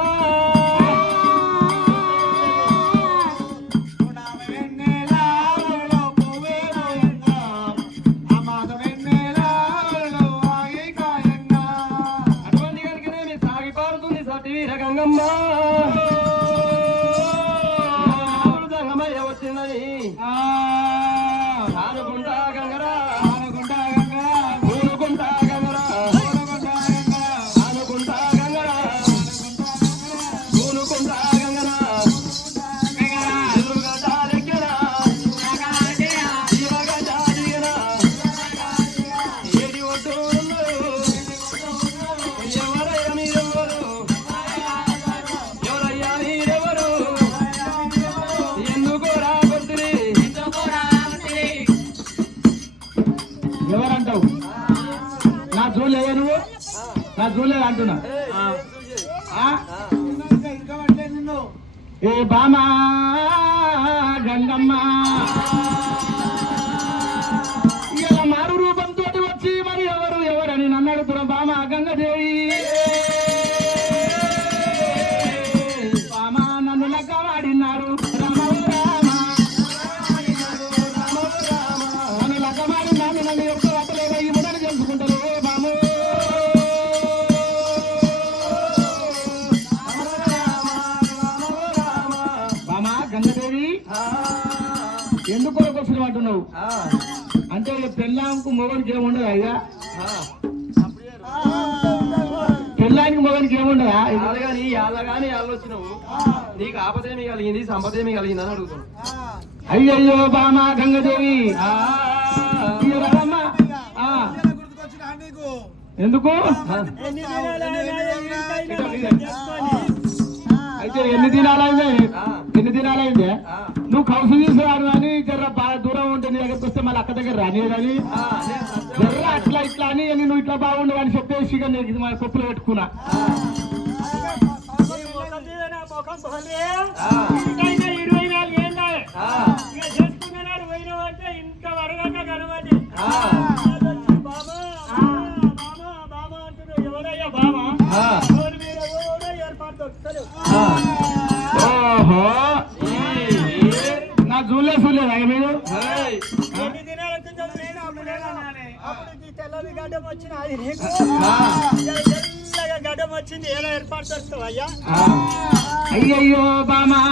వెన్నీలా వరలో పువ్వే గాయంగా అమాస వెన్నీలా వరలో ఆగి గాయంగా అటువంటి కనుకనేమి సాగి పారుతుంది సతి వీర గంగమ్మ గంగమయ్య వచ్చిందని ఆనుకుంటా గంగరా ఆనుకుంటా గంగరా ఊరుకుంటా గంగరా ఆనుకుంటా గంగరా ఊరుకుంటా గంగరా ఎదురుగా దారెక్కరా జీవగా దారిగరా ఏడి ఒడ్డు ఉన్నారు ఎవరయ్యా మీరెవరు ఎవరయ్యా మీరెవరు ఎందుకు రాకొద్దురి ఎవరంటావు నా జోలేదా నువ్వు నా జోలేదు అంటున్నా ఆ? ఏ బామా గంగమ్మ ఇలా మారు రూపంతో వచ్చి మరి ఎవరని నన్ను అడుగుతున్నా బామా గంగదేవి బామా నన్ను లగ్గవాడినారు రామో రామ నన్ను లగ్గవాడినాను నన్ను యొక్క అతలేవో ఇవ్వడని తెలుసుకుంటారు బాము బామా గంగదేవి ఎందుకు వచ్చిన అంటున్నావు అంటే పెళ్ళాంకు మొగనికి ఏముండదు అయ్యా పెళ్ళానికి మొగనికి ఏముండదా కానీ యాళ్ళగాని యాళ్ళొచ్చినావు నీకు ఆపదేమి కలిగింది సంపదేమి కలిగింది అని అడుగుతున్నావు అయ్యయ్యో బామా గంగదేవి ఇయ్య రాదమ్మా. ఆ. ఎందుకు అయితే ఎన్ని దినాలైందే నువ్వు కౌసు తీసుకురాను అని జర్ర బాగా దూరం ఉంటే నీ దగ్గరికి వస్తే మళ్ళీ అక్క దగ్గర రాని కానీ జర్ర అట్లా ఇట్లా అని నువ్వు ఇట్లా బాగుండవు అని చెప్పేసి ఇక నీకు మన కొప్పులు పెట్టుకున్నా ఓహో నా జూలే చూడలేదు అయ్య మీరు తెల్లవి గడ్డం వచ్చిన అది గడ్డం వచ్చింది ఏదో ఏర్పాటు చేస్తావు అయ్యా అయ్యయ్యో బామా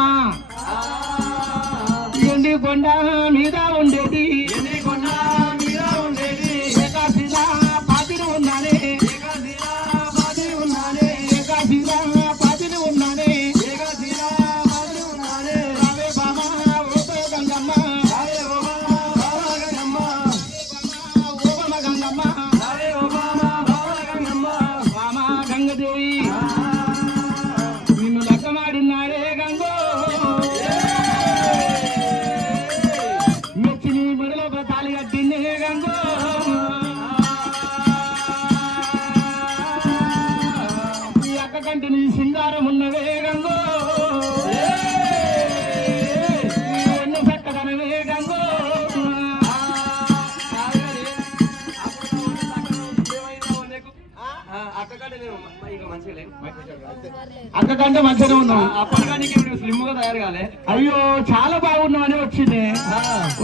ఎండి కొండ మీద ఉండేది ఏకాశిలా పాతిని ఉన్నానే ఏకాశిలా పాతిని ఉన్నానే రావే బామా ఓతో గంగమ్మ ఓబమ గంగమ్మ బామా గంగదేవి నిన్ను లెక్కమాడినాడే గంగో కంటే మంచిగానే ఉన్నావు. అప్పటికానికి స్లిమ్ గా తయారు కాలే. అయ్యో చాలా బాగున్నావు అని వచ్చింది.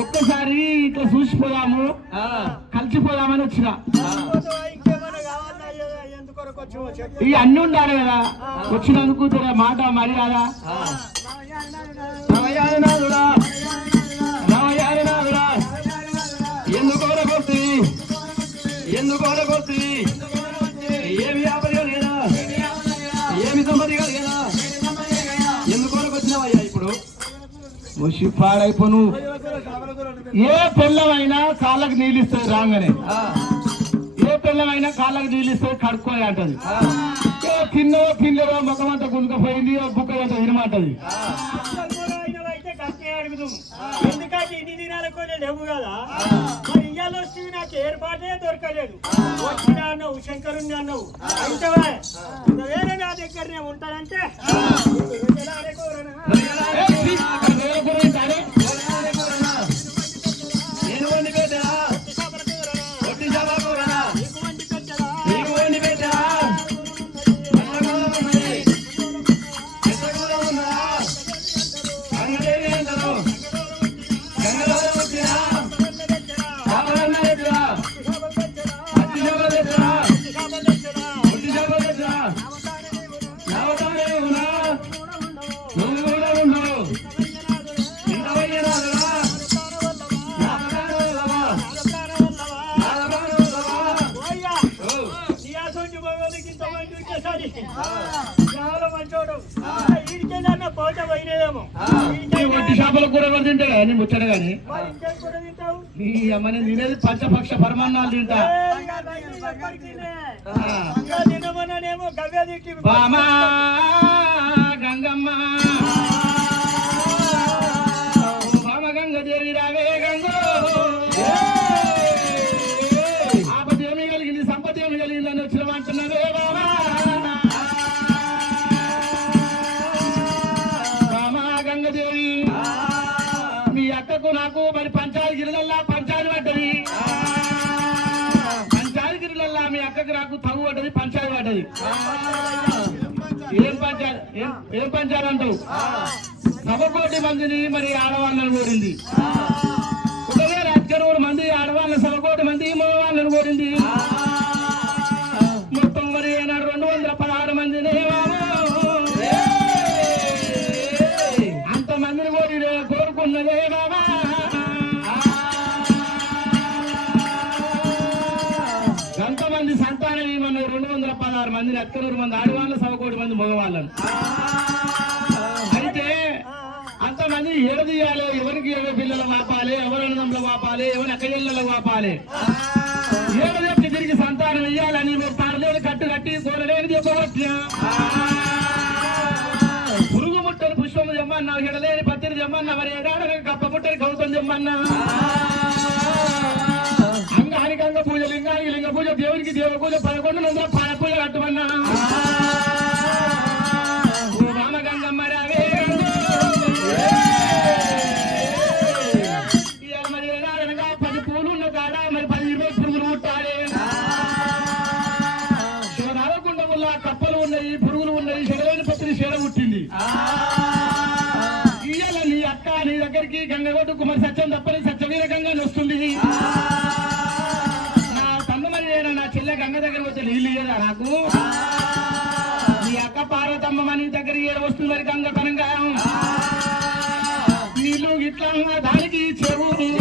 ఒక్కసారి ఇట్లా చూసిపోదాము, కలిసిపోదామని వచ్చిన. ఇంకేమైనా కావాలా ఎందుకొరకు వచ్చావో చెప్పు. ఇవి అన్ని ఉండాలి కదా. వచ్చినందుకు మాట మర్యాద. రామయానాథుడా, రామయానాథుడా, ఎందుకోరకొత్తి, ఎందుకోరకొత్తి, ఏమి వ్యాపారి కలిగేదా, ఏమి సంపత్తి కలిగేదా, ఎందుకోరకొచ్చినావయ్యా ఇప్పుడు? ముషి పాడైపోను. ఏ పిల్లమైనా కాళ్ళకి నీళ్ళు ఇస్తుంది రాగానే, ఏ పిల్లమైనా కాళ్ళకి నీళ్ళు ఇస్తుంది కడుక్కోని అంటది. తిన్నదో ముఖమంతా గుంజుకపోయింది, బుక్కమంతా వినమంటది. ఎందుకంటే ఇన్ని దినాలకు లేవు కదా, మరి ఇయ్యాలు వస్తే నాకు ఏర్పాటే దొరకలేదు. వచ్చినా అన్నావు, శంకరుణ్ణి అన్నావు, అంటే వేరే నా దగ్గరనే ఉంటానంటే వడ్డీ చేపల కూర ఎవరు తింటాడా? నేను ముచ్చట గాని నీ అమ్మని తినేది పంచపక్ష పరమాన్నాలు తింటా. బామా గంగమ్మ, బామ గంగదేవి రావే గంగో. ఆపద ఏమి కలిగింది, సంపద ఏమి కలిగింది అని వచ్చిన అంటున్నావే బామా. గంగదేవి మీ అక్కకు నాకు మరి పంచాయతీగిరిలల్లా పంచాయతీ పడ్డది. పంచాయతీగిరిలల్లా మీ అక్కకు నాకు తగు పడ్డది, పంచాయతీ పడ్డది. ఏం పంచాయతీ అంటావు? 1 కోటి మందిని మరి ఆడవాళ్ళని కోరింది. 1,500 మంది ఆడవాళ్ళ 1 కోటి మంది మగవాళ్ళని కోరింది. మొత్తం మరి 216 మందిని కోరుకున్నదే బాబా. ఎంతమంది సంతానం ఏమన్నా? 216 మందిని, 100 మంది ఆడవాళ్ళు, 1 కోటి మంది మగవాళ్ళను. అయితే అంతమంది ఎడదీయాలి. ఎవరికి ఎవరి పిల్లలు వాపాలి, ఎవరి అన్నదమ్ములు వాపాలి, ఎవరి అక్కజల్లలు వాపాలి. ఏడదెప్పి తిరిగి సంతానం ఇయ్యాలని తాడలేని కట్టు కట్టి కోరలేని చెప్పవచ్చునా? పురుగు ముట్టని పుష్పము చెమ్మన్నా, ఎడలేని పత్తిని చెమ్మన్నా, మరి ఏడాడని కప్ప ముట్టని కౌతం చెమ్మన్నా. అంగానికి అంగ పూజ, లింగానికి లింగ పూజ, దేవునికి దేవ పూజ, 1100 పాల పూజ కట్టమన్నా. రామ గంగమ్మ రావే మరి ఏడాడనగా 10 పూలు ఉన్న కాడ మరి 10-20 పురుగులు ముట్టాలి. శివనారకుండముల్లా కప్పలు ఉన్నాయి, పురుగులు ఉన్నాయి, చెడలేని పత్తిని చీడ పుట్టింది. ఇయ్యాల నీ అక్క నీ దగ్గరికి గంగగొడ్డు కుమారి సత్యం తప్పని సత్యవీర గంగా వస్తుంది. నా తమ్ముమని నా చెల్లె గంగ దగ్గర వచ్చే నీళ్ళు ఇయ్యదా నాకు? నీ అక్క పార్వతమ్మ నీ దగ్గరికి ఏడ వస్తుంది మరి గంగ కనంగా. నీళ్ళు ఇట్లా దానికి చెవు, నీళ్ళు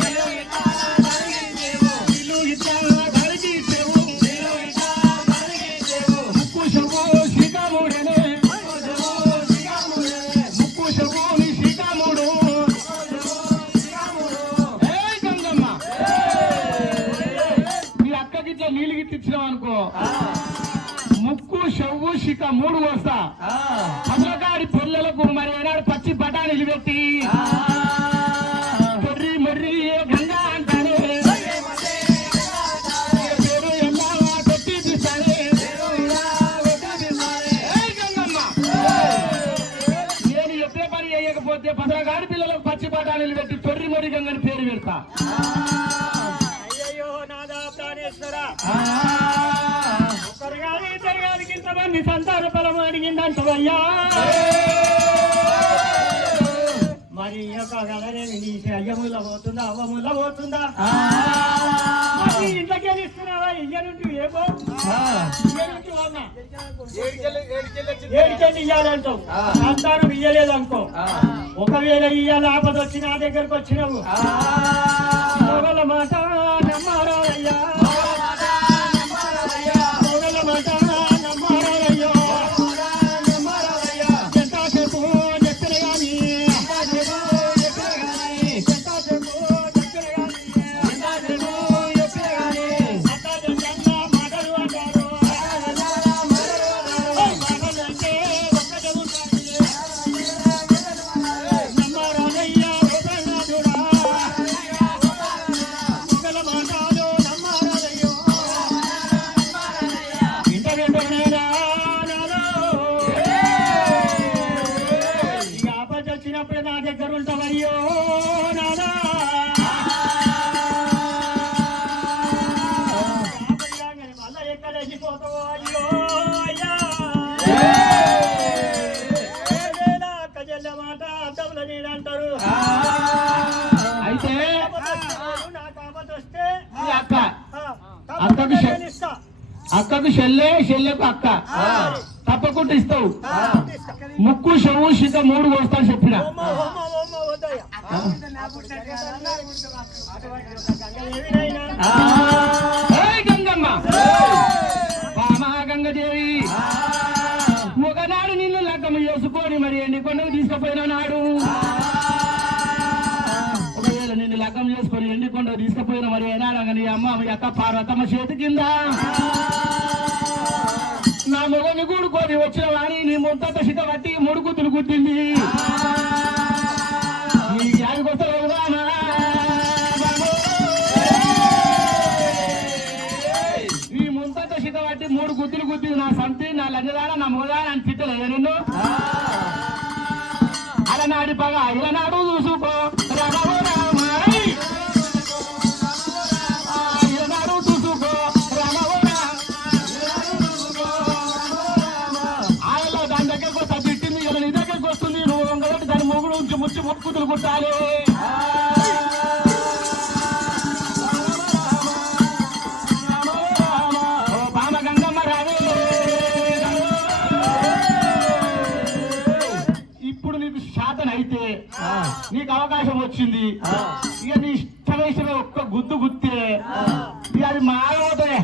ఇట్లా దానికి చెవు, ముక్కు చెవు శ్రీకాముడనే, ముక్కు చెవు నీ శ్రీకాముడు. ఏ గంగమ్మ, నీ అక్కకి ఇట్లా నీళ్ళు గిట్ల ఇచ్చినావు అనుకో, ముక్కు చెవు శిఖ 3 వస్తా. అసలుగాడి పిల్లలకు మరి ఏనాడు పచ్చి బఠానీలు పెట్టి మొర్రి మొర్రి గంగా అంటానే, పేరు ఎలా కొట్టి తీస్తానే. గంగమ్మ, నేను ఎప్పుడే పని చేయకపోతే పసలగాడి పిల్లలకు పచ్చి బఠానీలు పెట్టి తొర్రి మొర్రి గంగని పేరు పెడతా. అయ్యో నాదా ప్రాణేశ్వర, ఒకరు కాదు ఇద్దరు కాదు ఇంతమంది సంతాన ఫలం అడిగిందంటవయ్యా మరి ఈ యొక్క గలనేమి నీ అయ్యముల్ల పోతుందా అవ్వముల్ల పోతుందా ఇంట్లోకి ఇస్తున్నావా ఇయ్యనుంటి ఏమో ఇయ్యనుంటి వాళ్ళ ఏడికెళ్ళి ఇయ్యాలంటావు సంతానం ఇయ్యలేదు అనుకో ఒకవేళ ఇయ్యాలి ఆపద వచ్చి నా దగ్గరకు వచ్చినావు మొగల మాట నమ్మారయ్యా మొగల మాట నమ్మారయ్యో ఎంతసేపు చెప్పిన గాని మాటలు అంటారు మాటలంటే ఒక్కటే ఉంటాయి నమ్మారయ్యా రూపనాథుడా మొగల మాటలు నమ్మారయ్యో ఇంట వెంటనేరా ఇక ఆపద వచ్చినప్పుడు నా దగ్గర ఉంటావయ్యో నాదా మళ్ళా ఎక్కడ వెళ్ళిపోతావో అయ్యో అయ్యా అక్క చెల్లె మాట అద్దంలో నేనంటారు అయితే నాకు ఆపద వస్తే ఈ అక్క అక్కకు నేను ఇస్తా అక్కకు చెల్లెకు అక్క తప్పకుండా ఇస్తావు ఇస్తా. ముక్కు చెవు శీత 3 కోస్తాను చెప్పిన ఓమ్మ వద్దయ్యా ఏమినైనా ఏయ్ గంగమ్మ బామా గంగదేవి ఒకనాడు నిన్ను లగ్గం చేసుకొని మరి ఎన్ని కొండకు తీసుకుపోయిన నాడు ఒకవేళ నిన్ను లగ్గం చేసుకొని ఎన్ని కొండకు తీసుకుపోయిన మరి ఏనాడు నీ అమ్మ మీ అక్క పార్వతమ్మ చేతి కింద నా మొగని కూడుకొని వచ్చిన వాణి నీ ముంత శిత పట్టి 3 గుత్తులు గుద్దింది నీ యాడికొస్తలేవు రానా ఈ ముంత శిత పట్టి 3 గుద్దులు గుద్దింది నా సంతి నా లంజదాన నా మొగదాన అని తిట్టలేదు నిన్ను అలనాడి పగ ఇలనాడు చూసుకో రామో రామ ఇలనాడు చూసుకో రామో ఆయన దాని దగ్గరకు వస్తా తిట్టింది ఇలా నీ దగ్గరకు వస్తుంది నువ్వు కాబట్టి దాని మొగుడు ఉంచి ముచ్చి ముక్కుతులు కుట్టాలి బామ గంగమ్మ రావే ఇప్పుడు నీకు శాతం అయితే నీకు అవకాశం వచ్చింది ఇక నీ ఇష్టమైన ఒక్క గుద్దు గుత్తే ఇక అది మారవుతాయి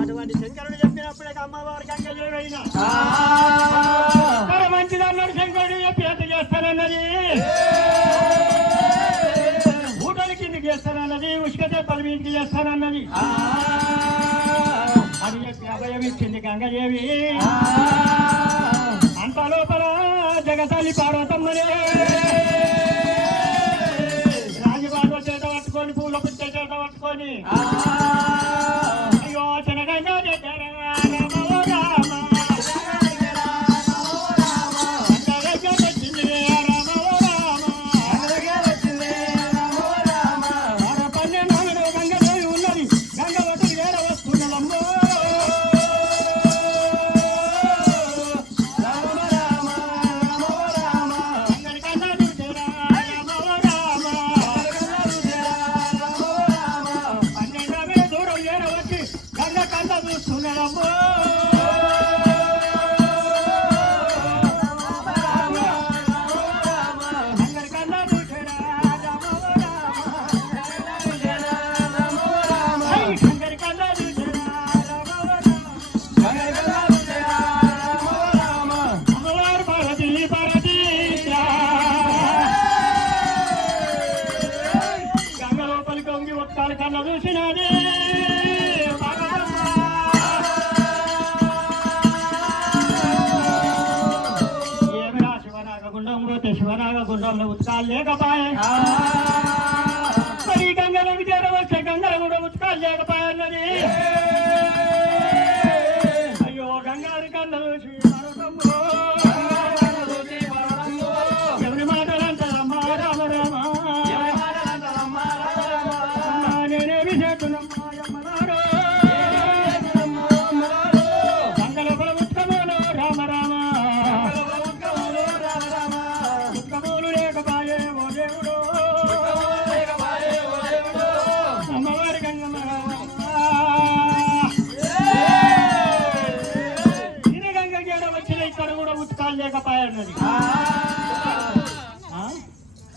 అటువంటి శంకరుడు చెప్పినప్పుడే అమ్మవారికి అంగజేవైనా మంచిది అన్నాడు శంకరుడు చెప్పి ఎంత చేస్తానన్నది ఊటల కిందికి చేస్తానన్నది ఉష్కతే పరమీకి చేస్తానన్నది అది చెప్పి అభయం ఇచ్చింది గంగదేవి అంత లోపల జగతాలి పార్వతమ్మనే రాజబాబు చేత పట్టుకొని పూల పుట్టే చేత పట్టుకొని అయ్యో చెనగంగా ఉన్నది గంగ వడ్డీ వేర వస్తున్నదమ్మో కన్న చూసినది ఏమిరా శివనాగగుండం పోతే శివనాగగుండంలో ఉత్కాలు లేకపాయే మరి గంగలోకి చేరవచ్చే గంగలు కూడా ఉత్కాలు లేకపాయన్నది అయ్యో గంగారి కన్న చూసి ఎవరి మాటలంటారమ్మా రామ రామ నేనేమి చేస్తున్నామ్మా గంగలో కూడా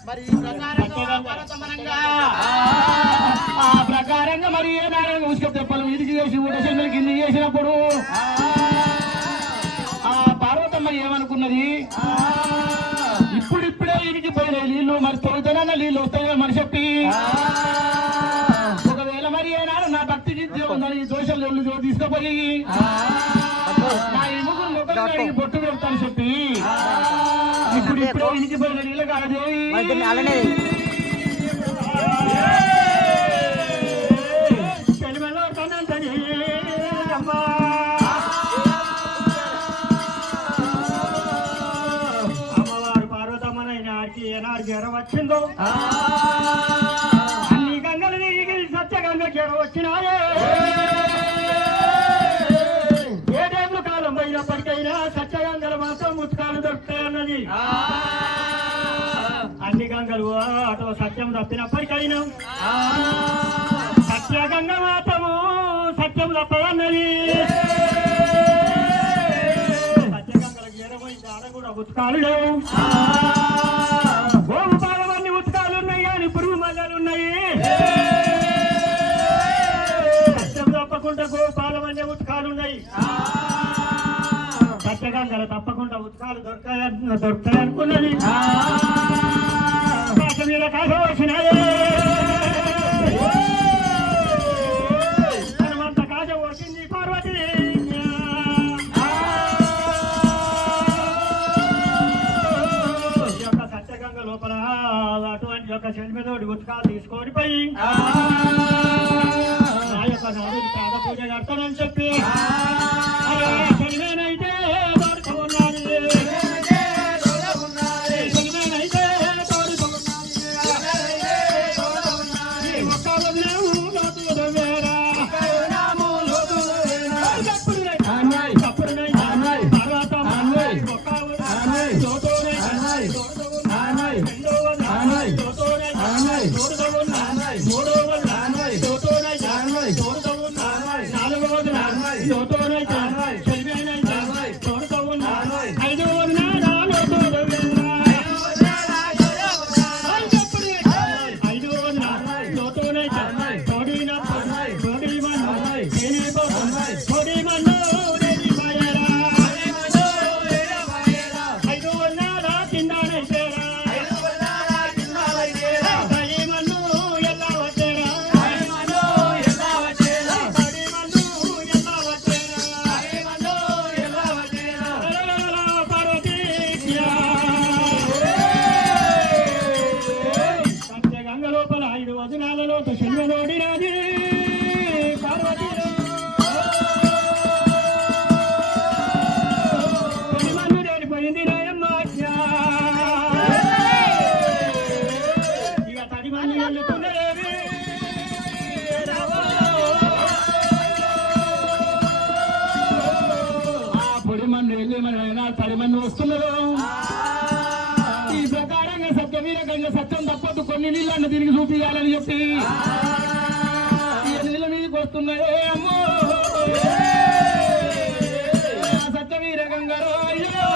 మరి ఈ ప్రకారంగా పరతమనంగా ఆ ప్రకారంగా మరి ఏనాడు ఉసుక తెప్పలు ఇదికి చేసి ఊటశల్ని కింది చేసినప్పుడు ఆ పార్వతమ్మ ఏమనుకున్నది, ఇప్పుడిప్పుడే ఇదికి పోయిన నీళ్లు మరి తొలుతనన్న నీళ్ళు వస్తాయో మరి చెప్పి, ఒకవేళ మరి ఏనాడు నా భక్తి జిద్దే ఉందని దోషాలు తీసుకుపోయి నా ఎముకలు ముఖం బొట్టు పెడతాను చెప్పి, ఇప్పుడు ఇదికి పోయిన నీళ్ళు కాదేవి అమ్మవారు పార్వతమ్మనైన ఆడికి ఏనాడు జ్వరం వచ్చిందో అన్ని గంగలు తిరిగి సత్యగంగ జ్వరం వచ్చినాయే. ఏ టైంలో కాలం పోయినప్పటికైనా సత్యగంగలు మాత్రం ముత్తుకాలు దొరుకుతాయన్నది. అన్ని గంగలు అటు సత్యం తప్పినప్పటికైనా సత్యగంగ మాత్రము సత్యం తప్పదన్నది. సత్యగంగలకు ఏరమైంది ఆడ కూడా ఉత్కాలు లేవు. గోవు పాలవన్నీ ఉత్కాలు ఉన్నాయి కానీ పురుగు మల్లెలు ఉన్నాయి. సత్యం తప్పకుండా గోవు పాలవన్నీ ఉత్కాలు ఉన్నాయి. సత్యగంగలు తప్పకుండా ఉత్కాలు దొరుకుతాయి అనుకున్నది. కాశ మీద కాశ వచ్చినాయే, హనుమంత కాశ వచ్చింది పార్వతి. ఈ యొక్క సత్యగంగ లోపల అటువంటి యొక్క శనిమిదోడి ఉత్కాలు తీసుకొని పోయి నా యొక్క నాడుని పాద పూజ కడతానని చెప్పి శనివేనైతే తడిమన్ను వస్తున్నారు. ఈ ప్రకారంగా సత్యవీరగంగా సత్యం తప్పదు కొన్ని నీళ్ళನ್ನು తిరిగి చూపించాలని చెప్పి ఈ నీళ్ళ మీదకి వస్తున్నాయే. అమ్మో సత్యవీరగంగారో అయ్యో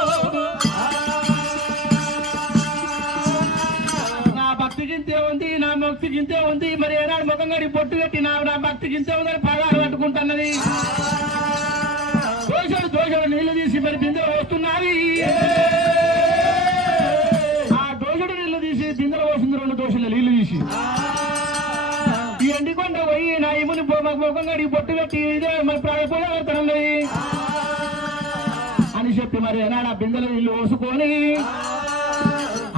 నా భక్తి చింతే ఉంది, నా భక్తి చింతే ఉంది. మరి ఏనాడు ముఖం గడి పొట్టు పెట్టి నా భక్తి చింతే ఉందని పదాలు పట్టుకుంటున్నది. దోషుడు నీళ్లు తీసి మరి బిందెలు వస్తున్నది. ఆ దోషుడు నీళ్లు తీసి బిందెలు వస్తుంది. రెండు దోషులు నీళ్లు తీసి ఈ ఎండికొండ పోయి నా ఇముని ముఖం గడికి పొట్టు పెట్టి ఇదే మరి ప్రాయపడుతున్నది అని చెప్పి మరి ఏనాడు ఆ బిందెలు నీళ్లు పోసుకొని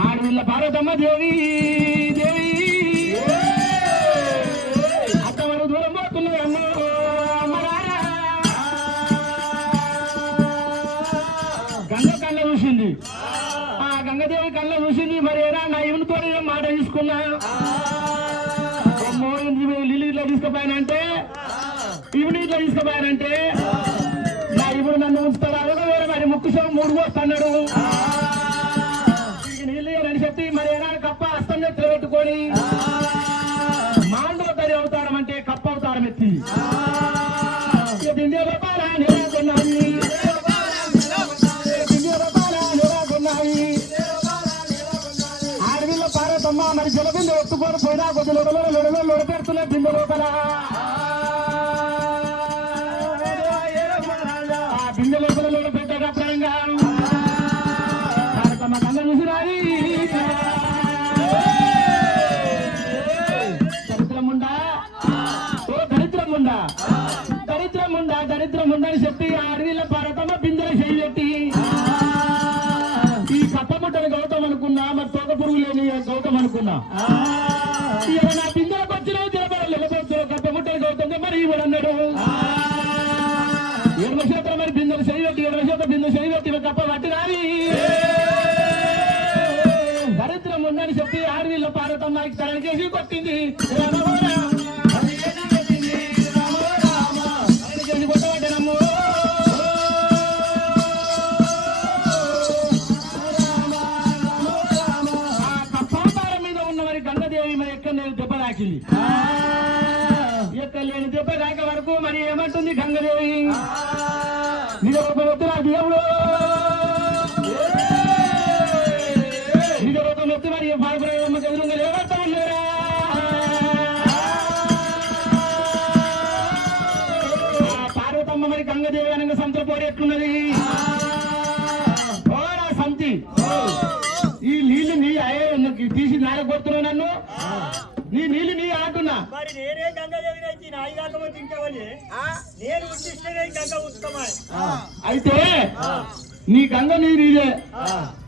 ఆడవిల్ల పార్వతమ్మ దేవి దేవి అత్తమరు దూరం పోతున్నది. అమ్మ గంగ కళ్ళ చూసింది. ఆ గంగదేవి కళ్ళ చూసింది. మరి ఏరా నా ఇవనితో మాట తీసుకున్నా లిల్లీ ఇట్లా తీసుకుపోయానంటే ఇవని ఇట్లా తీసుకుపోయానంటే నా ఇప్పుడు నన్ను ఉంచుతాడు. అదొక వేరే మరి ముక్కు సోమ 3 పోస్తున్నాడు. నీళ్ళు అని చెప్పి మరి ఏనాడు కప్ప అస్తం ఎత్తులు పెట్టుకొని మాండవ తరి అవతారం అంటే కప్ప అవతారం ఎత్తి నిరాకున్నాయి. కొట్టుకొని పోయినా కొద్ది లొడపెడుతున్న బిందె లోపల ఆ బిందె లోపల లొడపెట్టాక ప్రాయంగా భారతమ్మ గంగ చూసిరాయి. దరిద్రముండా ఓ దరిద్రముండా దరిద్రముండా దరిద్రముండా అని చెప్పి ఆ అడవిలో భారతమ్మ బిందెలు చేయబెట్టి ఈ కప్పముట్టని గౌతమ్ అనుకున్నా, మరి తోక పురుగు లేని గౌతమ్ అనుకున్నా. నా బిందెలకు వచ్చినావు జలపడలేకపోతున్నావు కప్పముట్టని గౌతమ్ మరి ఇవాడు అన్నాడు. 7 శాతం మరి బిందెలు చేయబెట్టి 7 శాతం బిందె చేయబెట్టి కప్ప పట్టినాది. దరిద్రం ఉందని చెప్పి ఆడవిలో పార్వతమ్మకి తలని చేసి కొట్టింది. దెబ్బ తాకింది. ఎక్కలేని దెబ్బ తాకే వరకు మరి ఏమంటుంది గంగదేవి, నిజ రూపం ఆ దేవుడు నిజ రూపం ఎత్తి మరి బాలబ్రహ్మ ఎదురుగా లేవడతా ఉన్నారా. పార్వతమ్మ మరి గంగదేవి అనగా సంతపోడి ఎట్లున్నది. ఓ నా సంతి ఈ నీళ్లు నీ తీసి నారగొడుతున్నావు నన్ను, నీ నీళ్లు నీ ఆడుతున్నా. మరి నేనే గంగదేవి అయితే నాయి కాకపోతే ఇంకేమని నేను ఉద్దిష్టమే గంగ ఉత్తమా. అయితే నీ గంగ నీరు ఇదే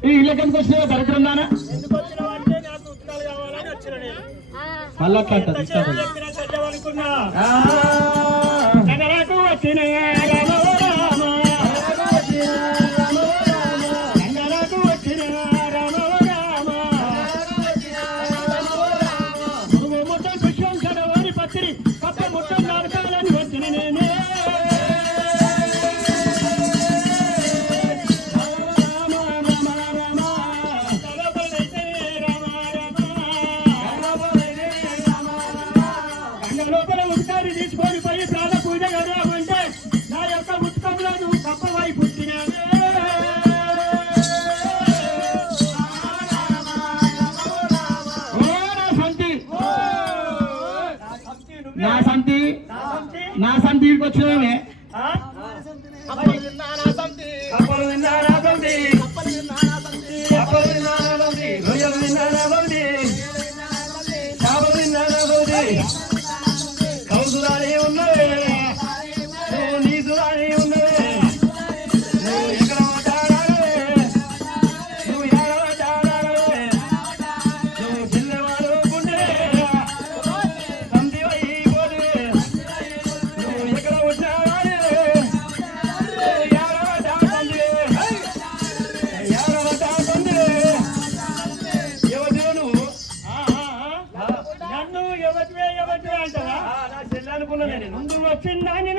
ఈ ఇళ్ళకెందుకు వచ్చినా దరిద్రం నానా ఎందుకు వచ్చినావు అంటే నాకు ఉత్తరాలు కావాలని వచ్చిన నేను మళ్ళీ చదవనుకున్నా వచ్చిన తీసుకొని పోయి ప్రాణ పూజ కదామంటే నా యొక్క ఉత్కంలో నువ్వు తప్పవై పుట్టినావే. నా సంతి నా సంతికి వచ్చినవే కౌసురాని ఉన్నవే నీసురాని ఉన్నవే నువ్వు ఎక్కడ మాట్లాడాలవే నువ్వు ఎక్కడ మాట్లాడాలవే నువ్వు చిన్నవాడు గుండె సంతి అయిపోతే నువ్వు ఎక్కడ వచ్చావాడే ఎవరు నువ్వు నన్ను ఎవరివే అంటావా? నా చెల్లి అనుకున్నా నేను ముందు వచ్చిందాని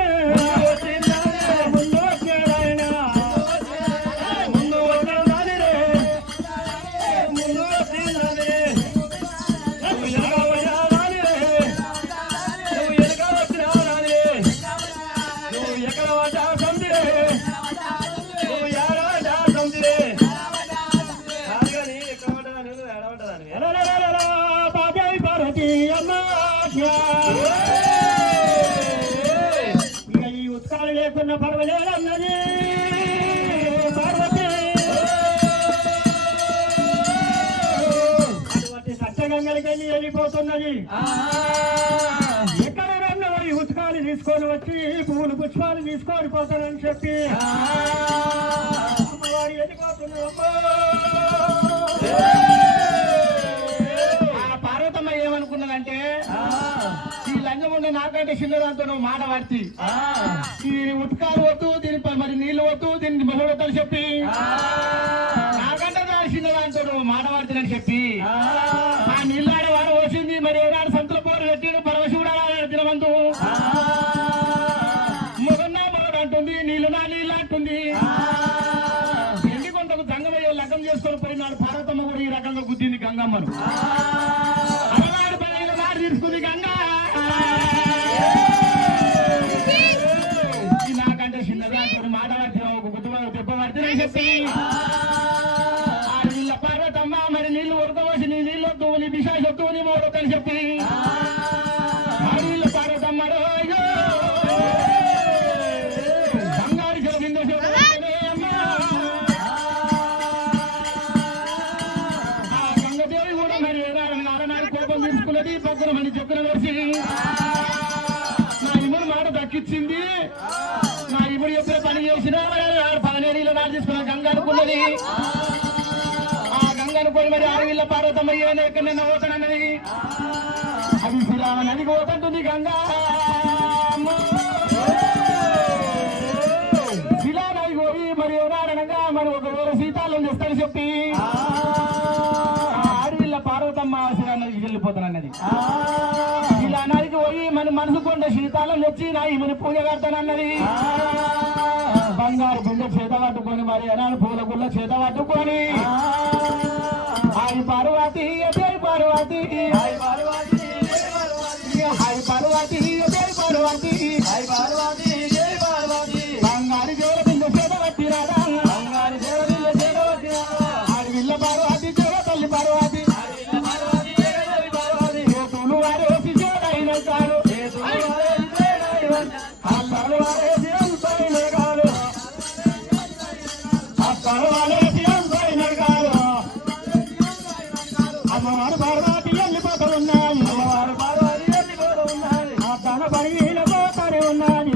ముందు వచ్చాడాయన ముందు వచ్చిన ముందు వచ్చిందని నువ్వు ఎనక వచ్చావాని నువ్వు ఎనక వచ్చినావాని నువ్వు ఎక్కడ వచ్చా సంతి నువ్వు ఏడ వచ్చా సంతి కాదు కానీ ఎక్కడ పడ్డదాని ఏడ పడ్డదాని బాబాయ్ పార్వతి అమ్మ ఇక ఈ ఉత్కాలు లేకున్నా పర్వాలేదన్నది పార్వతి. అటువంటి సత్యగంగలకి వెళ్ళి వెళ్ళిపోతున్నది. ఎక్కడ రన్న ఈ ఉత్కాలు తీసుకొని వచ్చి పువ్వులు పుష్పాలు తీసుకొని పోతానని చెప్పి అమ్మవారు వెళ్ళిపోతున్నారు. పార్వతమ్మ ఏమనుకున్నదంటే ఈ లంజం ఉండే నాకంటే చిన్నదాంతో నువ్వు మాట పడితే ఈ ఉత్కాలు వద్దు దీనిపై మరి నీళ్లు వద్దు దీన్ని మొదలవుతాను చెప్పి నాకంటే చిన్నదాంతో నువ్వు మాట పడుతుందని చెప్పి ఆ నీళ్ళు ఆడే వాడు వచ్చింది. మరి ఏనాడు సంతుల పోరు పెట్టిన పరమశివుడు దినవంతు మొగన్నా మొగడు అంటుంది, నీళ్ళు నా నీళ్ళు అంటుంది. ఎండి కొంతకు జంగమయ్యే లగ్గం చేసుకొని పోయినాడు. పార్వతమ్మ కూడా ఈ రకంగా గుద్దింది గంగమ్మను. అలవాడు పదిహేను మాట తీసుకుంది గంగ. నాకంటే చిన్నదా మాట పడుతున్నావు ఒక గుద్దు దెబ్బ పడుతున్నాయి చెప్పి ఆ నీళ్ళ పార్వతమ్మ మరి నీళ్లు ఉడకవసి నీ నీళ్ళు వద్దు నీ ఈశా చెప్తుంది మోడకని చెప్పి ఆడిల్ల పార్వతమ్మరో బంగారు చెలవింద గంగదేవి కూడా మరి నారనాడు కోపం తీసుకున్నది పక్కన మని చెక్కున వేసి నా ఇముడు మాట దక్కించింది నా ఇముడు ఎప్పుడే పని చేసినా పదనేరిలో నాడు తీసుకున్న గంగ అనుకున్నది ఆ గంగ అనుకోని మరి ఆడవిల్ల పార్వతమ్మ ఎక్కడ నిన్న పోతానన్నది అది శ్రీరామ నదికి పోతుంటుంది గంగా శిలా నది పోయి మరి ఎవరాడనగా మరి ఒకవేళ సీతాలను తెస్తాను చెప్పి ఆడవిల్ల పార్వతమ్మ శిలా నదికి వెళ్ళిపోతానన్నది శిలా నదికి పోయి మన మనసు కొండ శీతాలను తెచ్చి నా ఈమెను పూజ కడతానన్నది బంగారు గుండె చేత పట్టుకొని మరి అనాడు పూల గుళ్ళ చేత పట్టుకొని హాయ్ పార్వతి జై పార్వతి హాయ్ పార్వతి హాయ్ పార్వతి జై పార్వతి హాయ్ పార్వతి జై పార్వతి బంగారు జోల బిందు చేత పట్టి రాదా బంగారు జోల బిందు చేత పట్టి ఆడవిల్ల పార్వతి జోల తల్లి పార్వతి చేతులు వారేసి జోడైన చాలు అల్లరు వారేసి అంతైన కాదు అక్కడు వారేసి అంతైన కాదు అమ్మవారు పార్వతి వెళ్ళిపోతూ ఉన్నాయి అమ్మవారు పార్వతి వెళ్ళిపోతూ ఉన్నాయి ఆ తన పనిలో పోతానే ఉన్నది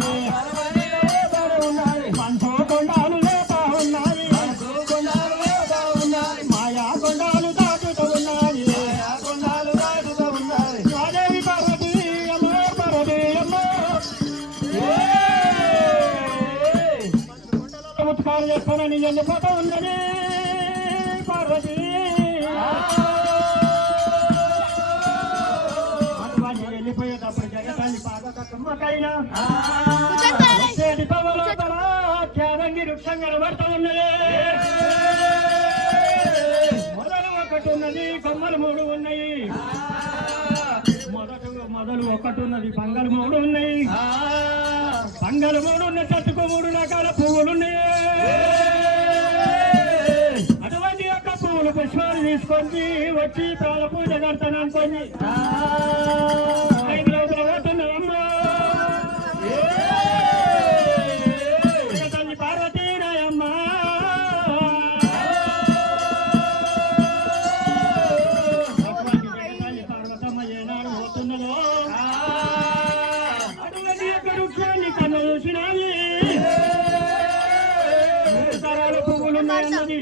పంచో కొండాలు లేతా ఉన్నాయి మాయా కొండాలు దాటుతూ ఉన్నాయి స్వాదేవి పార్వతి అమ్మో పార్వతి అమ్మో ఉత్కాలు చేస్తానని వెళ్ళిపోతూ ఉన్నది పార్వతి వెళ్ళిపోయేటప్పుడు జగతాన్ని పార్వతమ్మకైనా ఖ్యానంగి వృక్షం కనబడుతూ ఉన్నది మొదలు ఒకటి ఉన్నది కొమ్మలు 3 ఉన్నాయి మొదలు ఒకటి ఉన్నది పంగలు 3 ఉన్నాయి పంగలు 3 ఉన్న చెట్టుకు 3 రకాల పువ్వులున్నాయి అటువంటి యొక్క పువ్వులు పుష్పాలు తీసుకొని వచ్చి పాల పూజ కడతాను అనుకోండి 5 రోజులు పోతున్నారమ్మా తల్లి పార్వతీ రాయమ్మ తల్లి పార్వతమ్మ ఏనాడు పోతున్నదో అటువంటి యొక్క వృక్షాన్ని కన్ను చూసినాయి తరాల పువ్వులున్నాయన్నది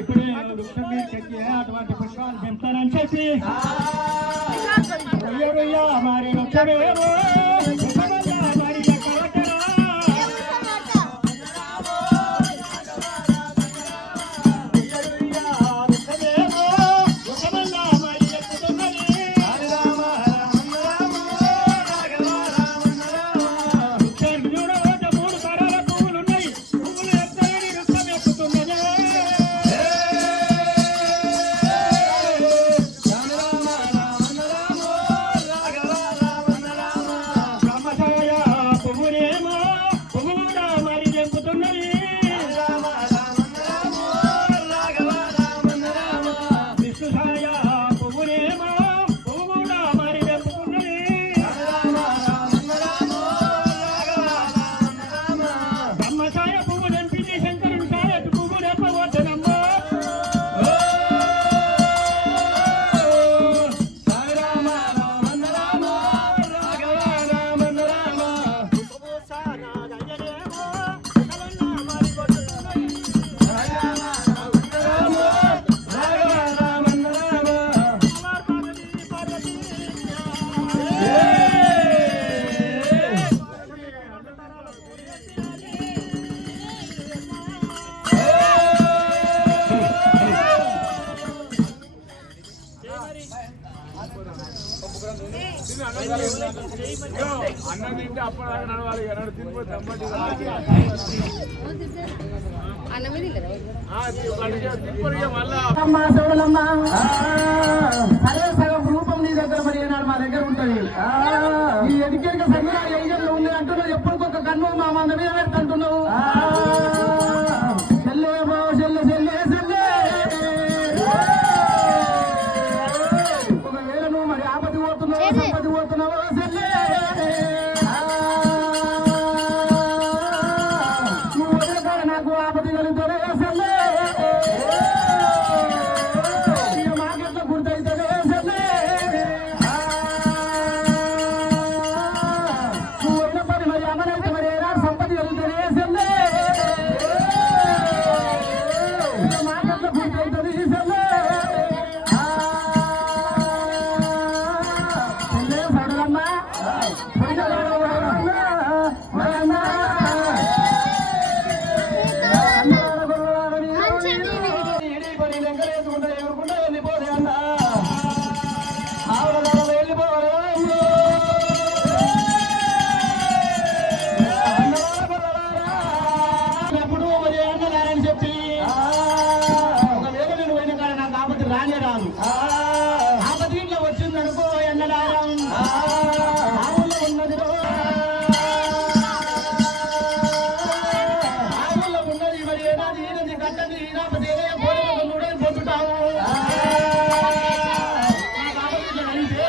ఇప్పుడే వృక్షం మీద చెక్కి అటువంటి పుష్పాలు పెంపుతానని చెప్పి మరి వృక్షమేమో మరి ఎక్కడొక్కడా వృక్షమేమో వృక్షమల్లా మరి ఎక్కుతున్నది వృక్షానికి చూడవద్ద 3 తరాల పువ్వులున్నాయి పువ్వులు ఎక్కడని వృక్షం ఎక్కుతున్నది బ్రహ్మచాయ పువ్వునేమో పువ్వు కూడా మరి తెంపుతున్నది విష్ణుసాయ పువ్వునేమో పువ్వు కూడా మరి తెంపుతున్నది బ్రహ్మచాయ పువ్వు తెంపింది శంకరుని సాయకు పువ్వు తెంపవద్దనమ్మా అన్నం తింటే అప్పటిదాకా నడవాలి ఎన్నడు తినిపోతే అదే సగం రూపం నీ దగ్గర మరి ఏనాడు మా దగ్గర ఉంటది ఈ ఎడికేక సంఘాలు ఏజెంట్లు ఉంది అంటున్నావు ఎప్పటికొక కన్ను మా మంద మీద పెడుతుంటున్నావు చెల్లె చెల్లె చెల్లె చెల్లె ఎగురుకుంటా వెళ్ళిపోలే అన్న ఆవుల వెళ్ళిపోవాలి ఎప్పుడు మరి అన్నదారని చెప్పి ఒకవేళ నేను పోయిన కాడ నాకు ఆపత్తి రానే రాదు ఆపత్తి ఇంట్లో వచ్చిందనుకో ఎన్నదారం ఆవుల్లో ఉన్నది ఆవుల్లో ఉన్నది మరి ఏడాది ఈనది కట్టది ఈనాపతి ఏదైనా పోలే మూడని పొద్దుతాము ఆపత్తి కలిగితే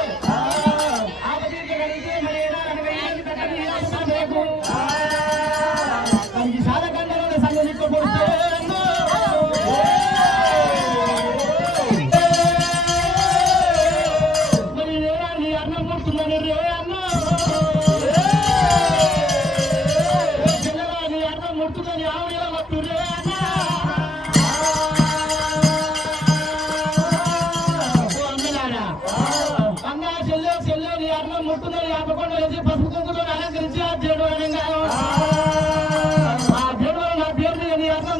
మరి ఏడాది ఈనది కట్టది ఈనాపతి సాధకంగా సంగతి కొడితే మరి నీ అన్నం ముడుతుందని రే అన్న నీ అన్నం ముడుతుందని ఆవిడ వస్తు రే అన్న అన్నదారా అన్న చెల్లె నీ అన్నం ముడుతుందని ఆపకుండా వేసి పసుపు కుంకుతో అలంకరించి ఆ దేవుడు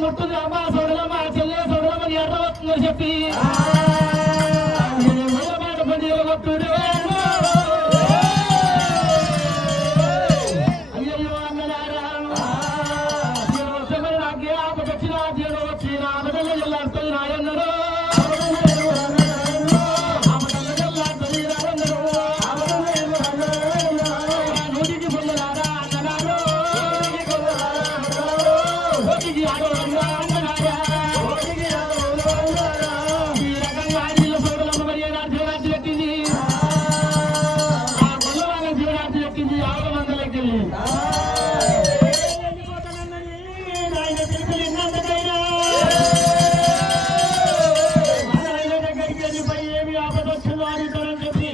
ముట్టుంది అమ్మ సోడలమ్మ చెల్లె సోడలమ్మ నీ అర్థం వస్తుందని చెప్పి మాట పండుగ కొట్టుడు అయ్యో అన్నదారా నాకే ఆపద వచ్చిన దేవుడు వచ్చి నా ఆపదల్లో వెళ్ళాడుతుంది నాయన్నడు నూటికి పొందలారా అన్నదారు ఏమి ఆపద వచ్చిందో అని చెప్పి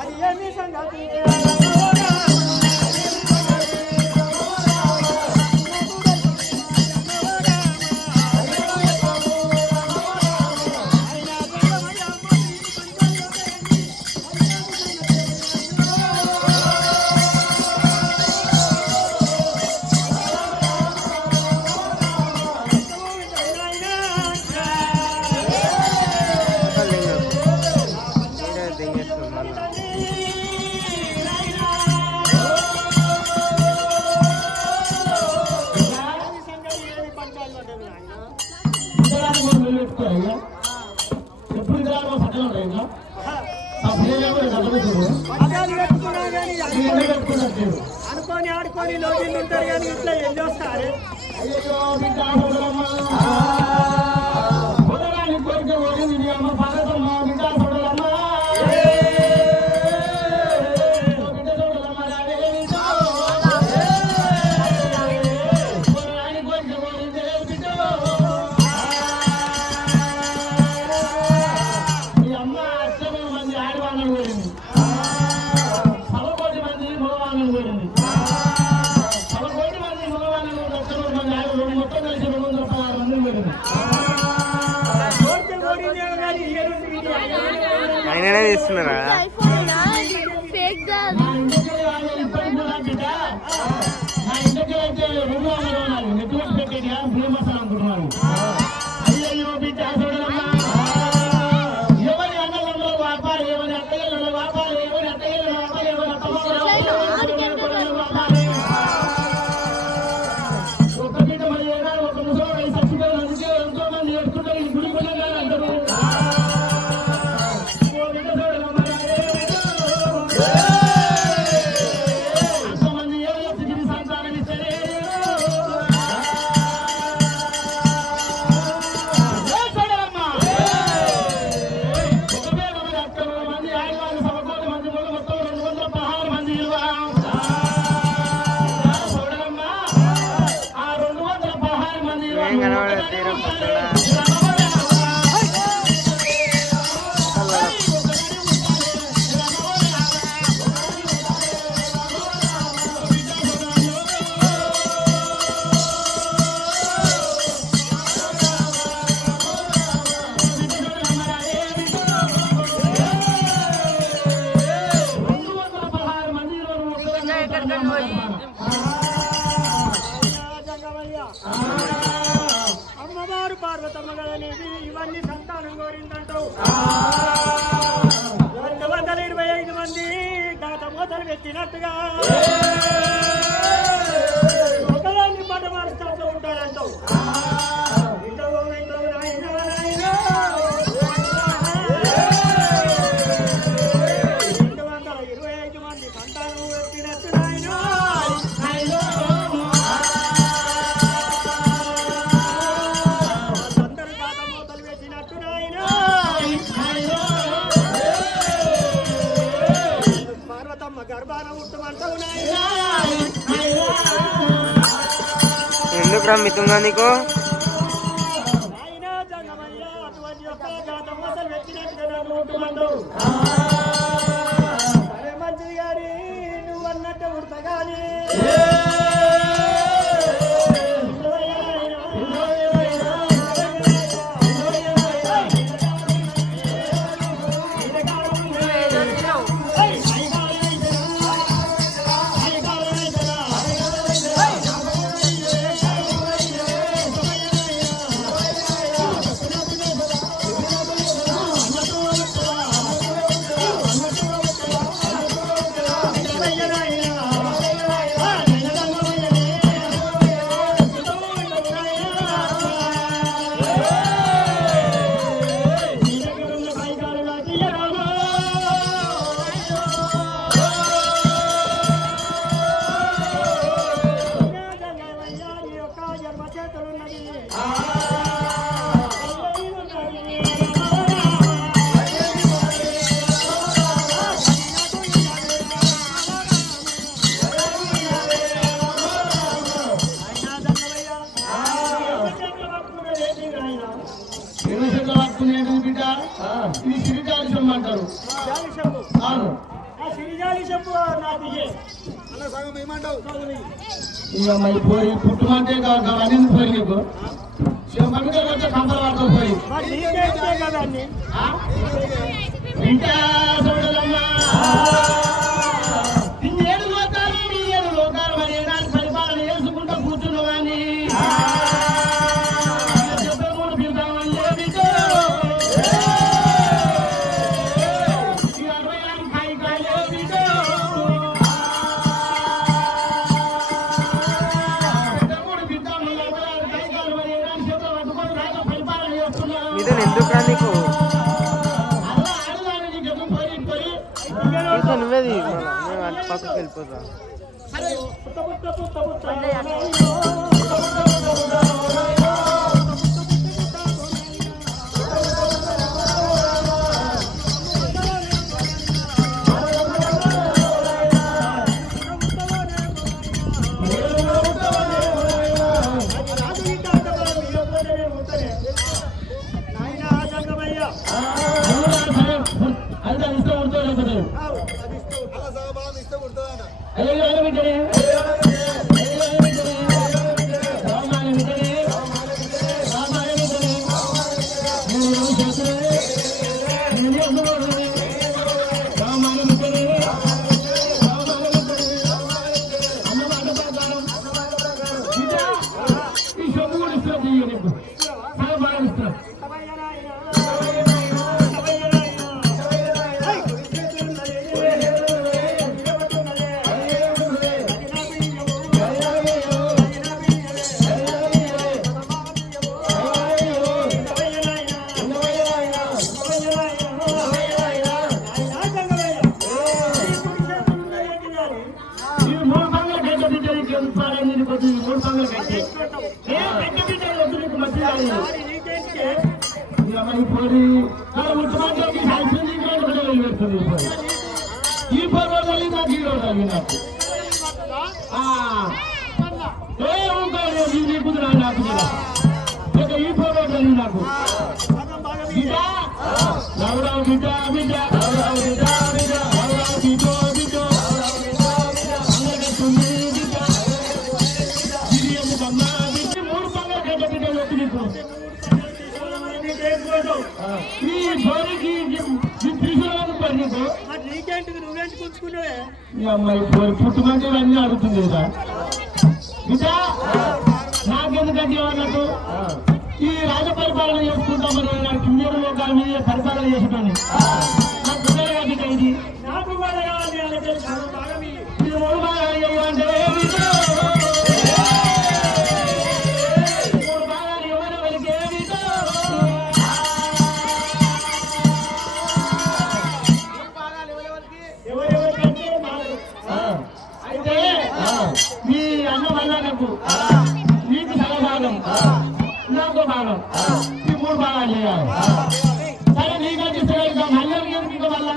అది ఏమి సంగతి పెట్టుకున్నా కానీ నవ్వుకొని ఆడుకొని లోగిళ్ళు ఉంటారు కానీ ఇట్లా ఎన్ని వస్తారు అయ్యో బిడ్డ చూడమ్మా పొదరాని కోరిక ఓడింది నీ అమ్మ పగదమ్మా బిడ్డ చూడమ్మా బిడ్డ చూడమ్మా పొదరాని కోరిక ఓడింది బిడ్డ ఈ అమ్మ అష్టమే మంది ఆడవాళ్ళని కోరింది 11 మంది మగవాళ్ళని కోరింది 11 మంది మగవాళ్ళని మొత్తం కలిసి 216 మందిని కోరింది ఆయననే తీస్తున్నారా నా ఇంటికి అయితే 200 నెట్వర్క్ పెట్టేది ఫేమస్ అనుకుంటున్నారు అయ్యో బిడ్డ చూడమ్మా ఎవరి అన్నలంలో వ్యాపారం ఎవరి అత్తయ్యలో వ్యాపారం ఎవరి అత్తయ్యలో వ్యాపారం ఎవరి అత్తమ్మ వ్యాపారం ఒక బిడ్డ మరి ఒక ముసలి చచ్చిపోయిన అందుకే ఎంతో మంది ఏడుకుంటారు ఈ గుడి కొనగా అంటారు అంతమంది ఏళ్ళ స్థితిని సంతానం ఇస్తేనే అమ్మవారు పార్వతమ్మ గదనేది ఇవన్నీ సంతానం కోరిందంటూ 225 మంది దాత మొదలు పెట్టినట్టుగా ఒకదాన్ని మాట మారుస్తూ ఉంటారంటావు 225 మంది సంతానం పెట్టినట్టు పార్వతమ్మ గర్భాన ఉట్టమంటావు ఎందుకు రమ్మితుందా నీకు అయినా జంగమయ్య అటువంటి యొక్క జాతం అసలు పెట్టినట్టుగా ఉట్టమంటావు సరే మంచిది గాని నువ్వు అన్నట్టు ఉడతా కానీ ఇది సిరిజాలి సొమ్ము అంటారు అవును ఇక మరి పోయి పుట్టుమంటే అవన్నీ పోయి నీకు పండుగ వచ్చే కంపలు పడుతూ పోయి ఇంకా చూడదమ్మా ఇన్నేడు లోకాలు నీ 7 లోకాలు మరి ఏడాది పరిపాలన వేసుకుంటూ కూర్చున్నవాన్ని ఇదే ఎందుకు నీకు నువ్వేది మేము అటు పక్కకి వెళ్ళిపోతాం ఈ పర్వాలేదు నాకు ఈ రోజు నాకు కుదురా నాకు ఈ పర్వాలేదు నాకు బిడ్డ రావురావు బిడ్డ బిడ్డ రావురావు బిడ్డ బిడ్డ రావురావు బిడ్డో బిడ్డో మూడు పండుగ గడ్డ బిడ్డలు వచ్చి నీకు ఈ బోరికి అమ్మాయి పుట్టుమంటే అన్నీ అడుగుతుంది కదా బిడ్డ నాకెందుకంటే ఏమన్నట్టు ఈ రాజ పరిపాలన చేసుకుంటామని నాకు కింద లోకాల మీద పరిపాలన చేసుకొని నాకు పిల్లలుగా బిడ్డ ఇది ఇది మూడు బాగా అంటే మూడు భాగాలు ఎవరైనా వాళ్ళకి ఏమి అయితే మీ అన్న వల్ల నాకు నీకు సగభాగం నాకు భాగం ఈ మూడు భాగాలు చేయాలి సరే నీకంటే మళ్ళీ ఇంకా వల్ల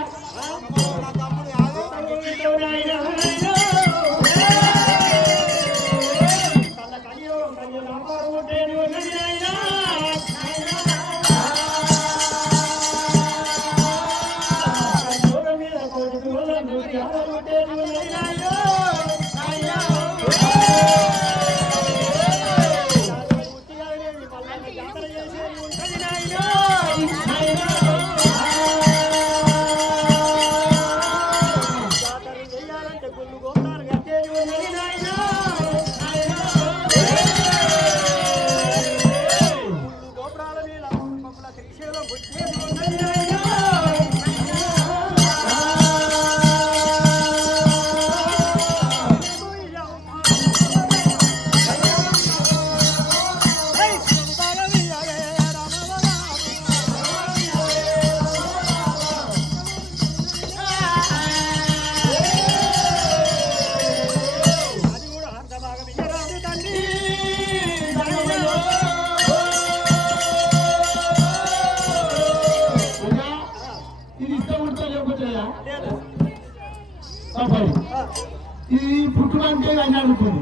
ఈ పుట్టుడు అంటే అని అడుగుతుంది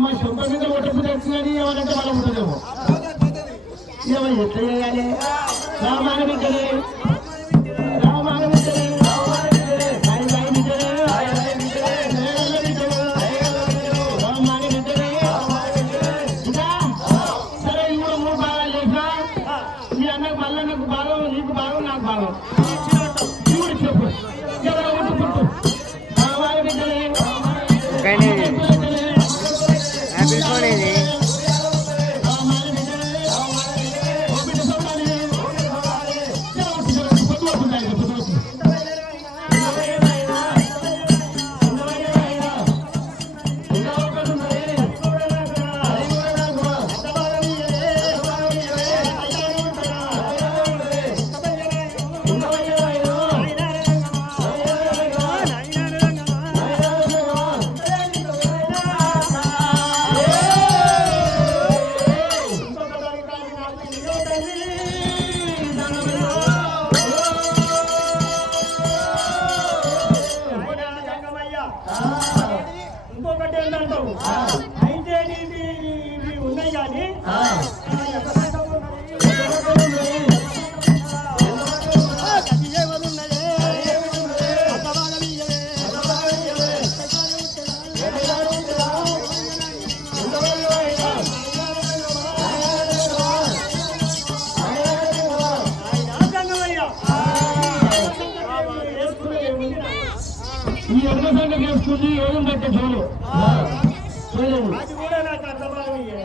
మా సొంత మీద ఒట్టపు తెచ్చుకొని ఎవరంటే వాళ్ళ ఉంటుందేమో ఏమో ఎట్లా చేయాలి రామాయణ బిడ్డలే రామాయణ బిడ్డలే సరే ఇప్పుడు మూడు భాగాలు చేసినా ఈ అన్నకు మళ్ళీ నాకు భాగం నీకు భాగం నాకు భాగం ఇప్పుడు చెప్పు ఎవరో ఉంటు పుట్టు రామాయణ బిడ్డలే Una ఈ ఎడమ సంఖ్య వేసుకుంది ఏం పెట్టే చూడు చూడలేదు అది కూడా నాకు అర్థమయ్యే.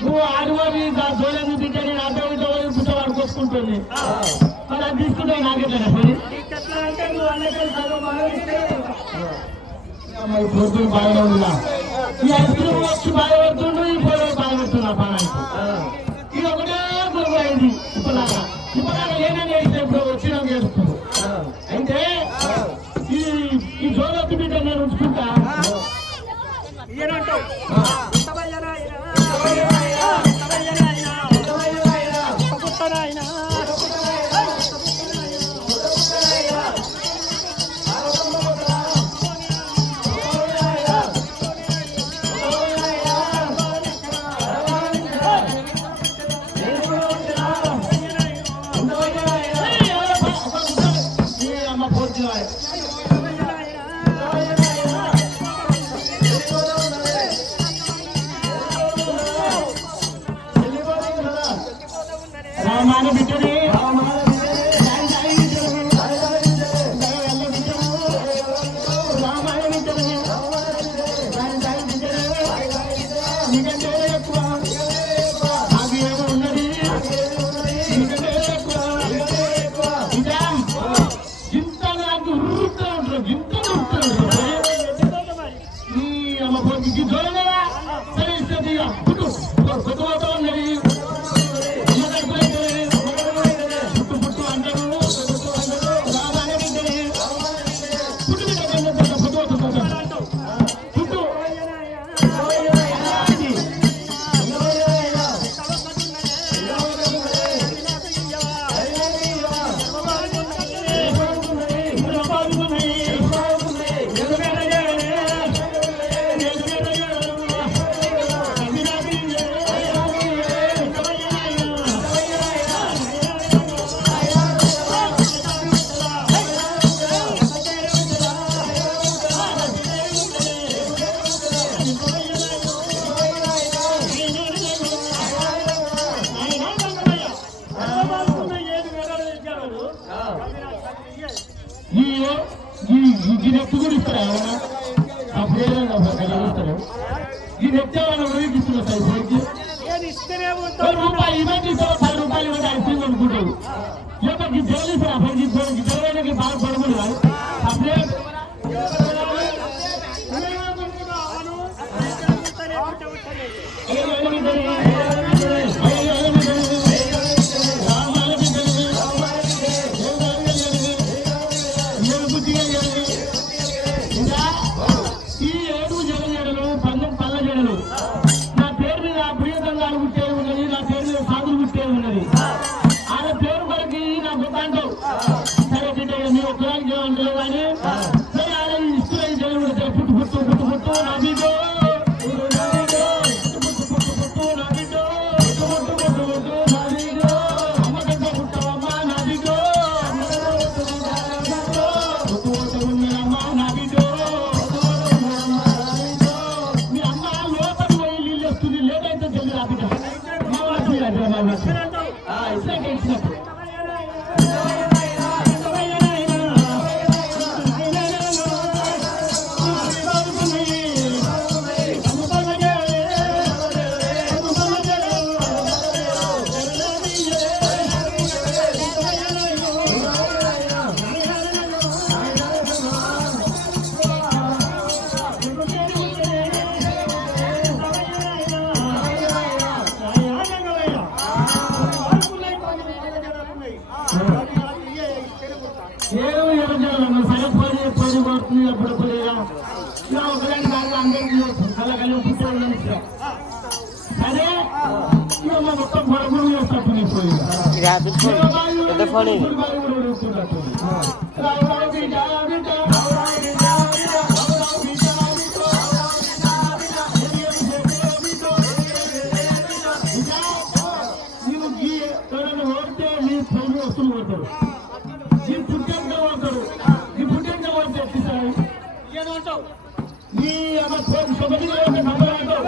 నువ్వు ఆదివారి చూడని తింటే నేను అర్థం పుస్తకాలు కొట్టుకుంటుంది మరి అది తీసుకుంటే నాకెట్లా పని ఎట్లా అంటే నువ్వు అన్నట్టు సగం బాగా ఇస్తే మరి పొద్దులు బాగా ఉందా ఈ ఐస్ క్రీమ్ వచ్చి బాగా పెడుతుండ్రు ఈ పొలం బాగా పెడుతున్నా బాగా ఇది ఒకటే పొలం అయింది ఇప్పటిదాకా ఏమైనా ఇప్పుడు వచ్చినా చేస్తున్నారు అయితే ఈ జోలొత్తి బిడ్డ నేను ఉంచుకుంటా ఏనంటావు రామాన బిడ్డనే నీకంటే ఎక్కువ నాకు ఏమో ఉన్నది నీకంటే ఎక్కువ ఇదా ఇంత నాకు ఉరుకుతూ ఉంటారు ఇంత ఉరుకుతూ ఉంటారు నీ అమ్మ పోటీ చూడలేదా సరే ఇస్తుంది పుట్టు కొత్త ఉన్నది ఈ నెక్స్ట్ కూడా ఇస్తారా అప్పుడు ఇస్తారు ఈ నెక్స్ట్ వాళ్ళకి ఇస్తున్నారు రూపాయలు ఇవ్వండి ఇస్తారు 10 రూపాయలు ఇవ్వండి ఐస్ క్రీమ్ అనుకుంటారు లేకపోతే జగన్ ఇస్తారు అప్పుడు జగన్కి బాగా పడకూడదు కాదు అప్పుడే ఈ 7 జగన్ పల్ల జడలు నా పేరు మీద ప్రియతంగాలు గుట్టేది ఉన్నది నా పేరు మీద సాగులు గుట్టేది ఉన్నది ఆయన పేరు కొరకి నా గొప్ప అంటావు సరే బిడ్డ మీరు ఒక్కదానికి చేయమంటారు కానీ సరే ఆయన ఇస్తున్న జగన్ కూడా పుట్టు పుట్టు పుట్టు పుట్టు నా బిడ్డో పెద్ద ఫోన్ ఇది ఇంకా నీవు ఈ ఎవరైనా ఓడితే నీ పనులు వస్తువులు కొడతారు, నీ పుట్టంగా కొడతారు, నీ పుట్టంగా కొడితే ఎట్టిస్తారు ఏమంటావు నీ అమ్మ సొమ్మిది నంబర్ అంటావు.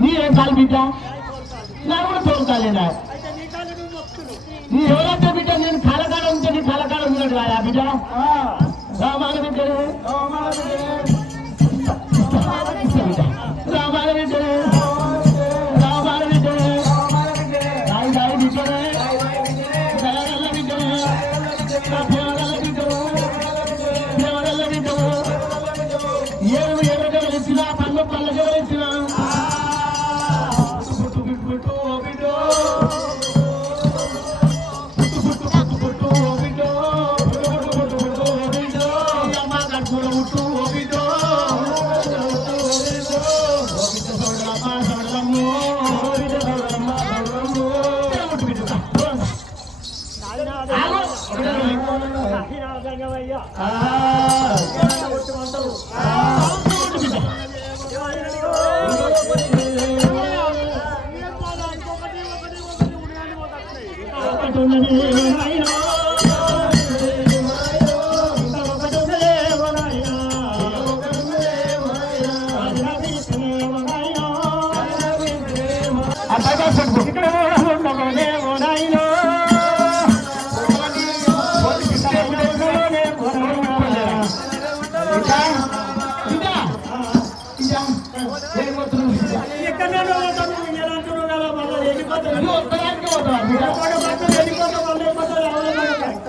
నీవేం కాలు బిడ్డ నా కూడా తోలుతాలేనా నీ ఎవరైతే బిడ్డ నేను కలకాడ ఉంటే నీ కలకాడ ఉన్నాడు కదా బిడ్డ రామాల బిడ్డ రామాల బిడ్డ రామాల బిడ్డ రాయి రాయి బిడ్డనే దయగల్ల బిడ్డనే దేవగల్ల బిడ్డను దేవగల్ల బిడ్డను ఏడు ఏడు ఇచ్చిన పళ్ళు పళ్ళ ఇచ్చిన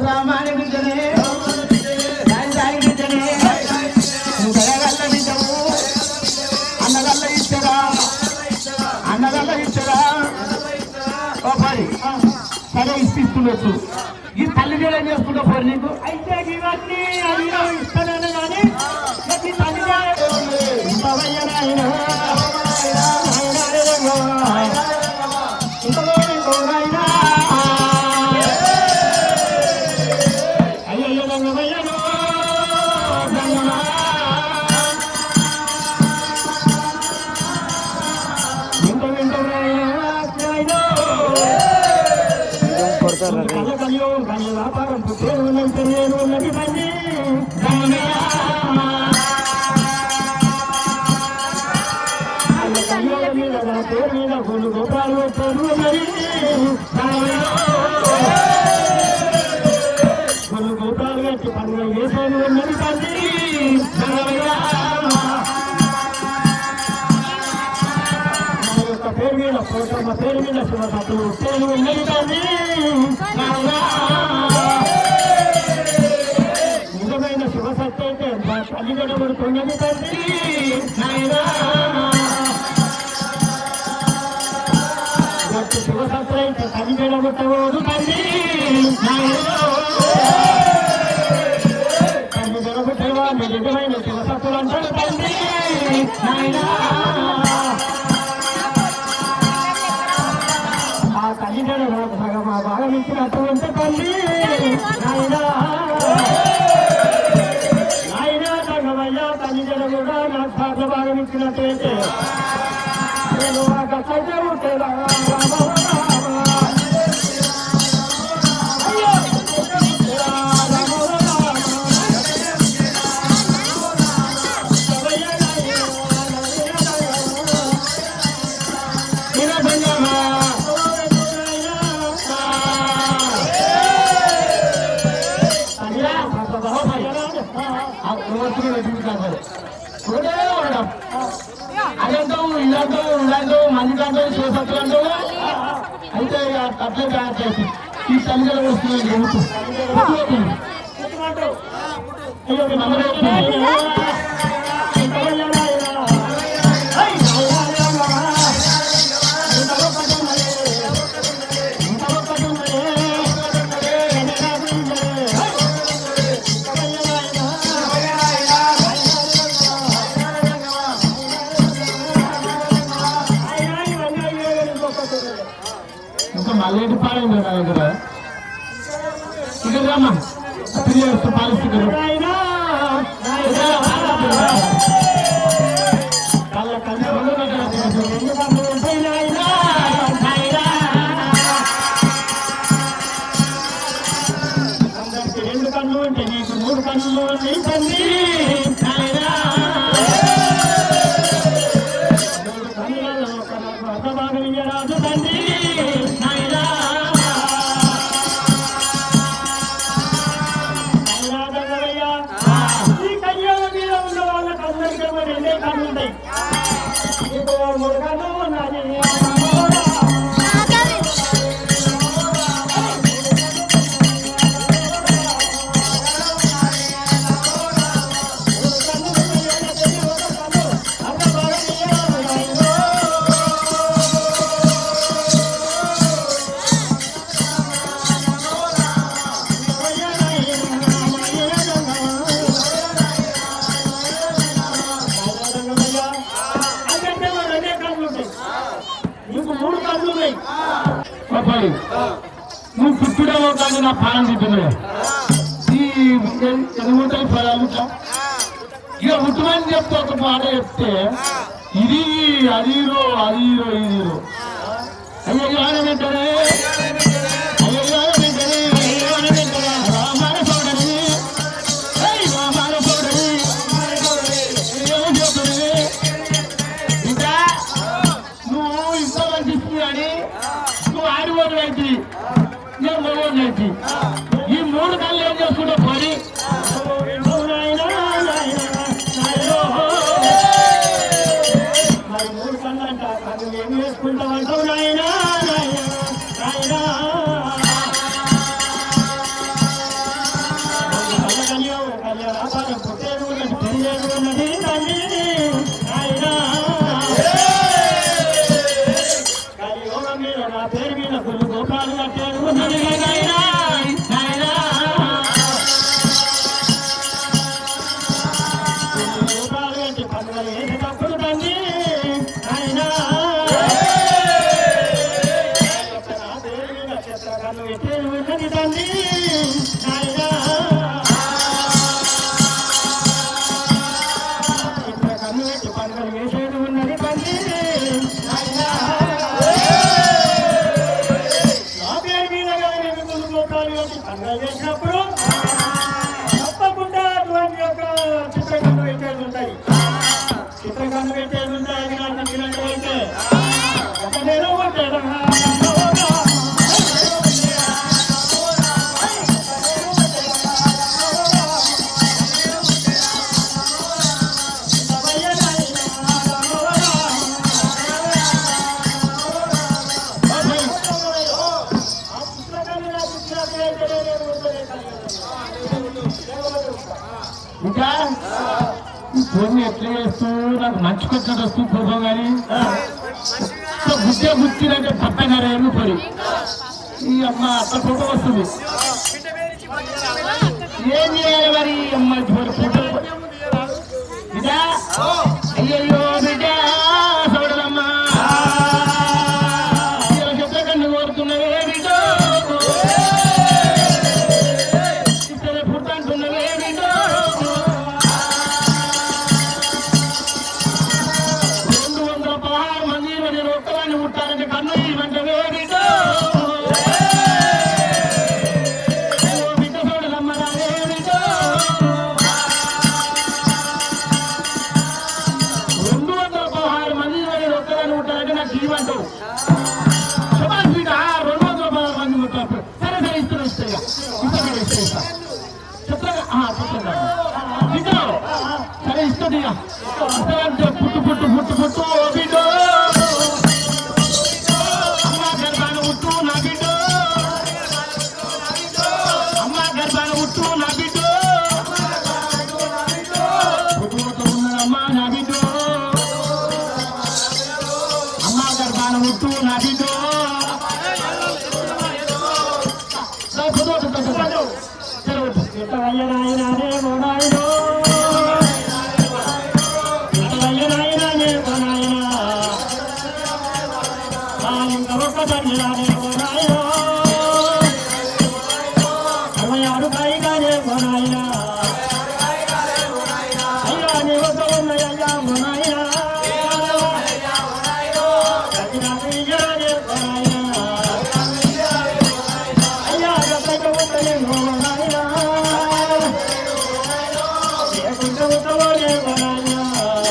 రామాని బిడ్డనే రాయి బిడ్డనే దయగల్ల బిడ్డవు అన్నగల్ల ఇచ్చరా అన్నగల్ల ఇచ్చరా ఓ పని సరే ఇస్తుండొచ్చు ఈ తల్లి ఏం చేసుకుంటా పోరు నీకు అయితే ఇవన్నీ అడిగిన ఇస్తానని కానీ ప్రతి తల్లి వ్యాపారం పుట్టేది బండి పేరు మీద కొన్ని రూపాయలు కొన్ని రూపాయలు కట్టి పండుగ వేసేది ఉన్నది తండ్రి మన యొక్క పేరు మీద పోటమ్మ పేరు మీద శివసత్తులు పేరు ఉన్నది తండ్రి నిజమైన శివసత్తి అయితే తల్లి గడబడుతున్నది తండ్రి శివసత్తులు అయితే తల్లి గడబట్టబోదు తండ్రి తల్లి గడబట్టేవాళ్ళు నిజమైన శివసత్తులు అంటారు తండ్రి ఆ తల్లి గడ సగం ఆ భాగం ఇచ్చినటువంటి తల్లి తల్లి గడ కూడా నాకు సార్లు భాగం ఇచ్చినట్టయితే నేను ఆ గట్లయితే ఉంటేదా అదంతా ఇదంతా మందికంతా శివసత్తులు అయితే అట్లే తయారు చేసి ఈ తల్లిదండ్రులు వస్తున్నాయి మళ్ళీ పాలైంది నా దగ్గర ఇక్కడ రామా 3 years పాలసీ అందరికి 2 కళ్ళు ఉంటే నీకు 3 కళ్ళు నీ తల్లి రాజు తండ్రి ఈ కళ్యాణ మీద ఉన్న వాళ్ళకి అందరికీ 2 కళ్ళు ఉంటాయి ఇంకో 3 కళ్ళు ఉన్నది నువ్వు పుట్టుడేమో కానీ నా ప్రాణం తిప్పినా ఈ ఎదుగుంటాయి ఫలాలు ఇక పుట్టుమని చెప్తే ఒక మాట చెప్తే ఇది అదిరో అదిరో ఇదిరో అయ్యో వెంటనే అయ్యో వెంటనే రామాన సోడని రామాన సోడని ఇంకా నువ్వు ఇంత మంచి అని నువ్వు ఆడిపోడు అయితే నేను మగోడు అయితే ఈ 3 కళ్ళు ఏం చేసుకుంటే పని మరి 3 కళ్ళు అంట నువ్వు ఏం చేసుకుంటావంటావు నాయనా కళ్యాణ పుట్టేది ఉన్నది పెరిగేది ఉన్నది తల్లి నాయనా కలియోగం మీద నా పేరు మీద కొన్ని గోపాలు కట్టేది ఉన్నది నాయనా నాయనా కొన్ని గోపాలు కట్టి పండుగలు వేసేటప్పుడు తండ్రి నాయనా నా పేరు మీద చిత్రకన్ను పెట్టేది ఉన్నది తండ్రి నాయనా చిత్రకన్ను పెట్టి పండుగలు వేసేది ఉన్నది తండ్రి నాయనా పండుగ చేసినప్పుడు తప్పకుండా అటువంటి యొక్క చిత్రకన్ను పెట్టేది ఉంటాయి చిత్రకన్ను పెట్టేది ఉంటాయి అది నాకు నచ్చినట్టు అయితే ఒక నెల ఉంటాడు ఇంకా కొన్ని ఎట్లా చేస్తూ నాకు మంచుకొచ్చినట్టు వస్తూ కోపం కానీ గుద్దే గుర్తినంటే పట్టగారేమి పడి ఈ అమ్మ అట్లా ఫోటో వస్తుంది ఏం చేయాలి మరి అమ్మ ఫోటో బిడ్డా అయ్యయ్యో బిడ్డ చూడదమ్మా చిత్రకన్ను కోరుతున్నవే బిడ్డో పుట్టంటున్నవే బిడ్డో 216 మంది నేను ఒక్కదాన్ని పుట్టాలంటే కన్ను ఇవ్వంటవే బిడ్డో బిడ్డ చూడదమ్మా రావే బిడ్డో 216 మంది నేను ఒక్కదాన్ని పుట్టాలంటే నాకు ఇవ్వంటావు సుభాష్ బిడ్డ 216 మంది పుట్టారు సరే సరే ఇస్తా చెప్తాగా బిడ్డో సరే ఇస్తుంది పుట్టు పుట్టు పుట్టు పుట్టు బిడ్డో అమ్మ గర్భాన ఉట్టు నా బిడ్డో అమ్మ గర్భాన ఉట్టు నా బిడ్డో పుట్టు ఉన్నదమ్మా నా బిడ్డో అమ్మ గర్భాన ఉట్టు నా బిడ్డో ఇంకా ఒక్కసారి రానే నాయన 66 కాయగానే నాయన అయ్యా నీ వద్ద ఉన్నాయ్యా నాయన అయ్యా ఎక్కడ ఉంటే నాయన ఎక్కడ ఉంటే నాయన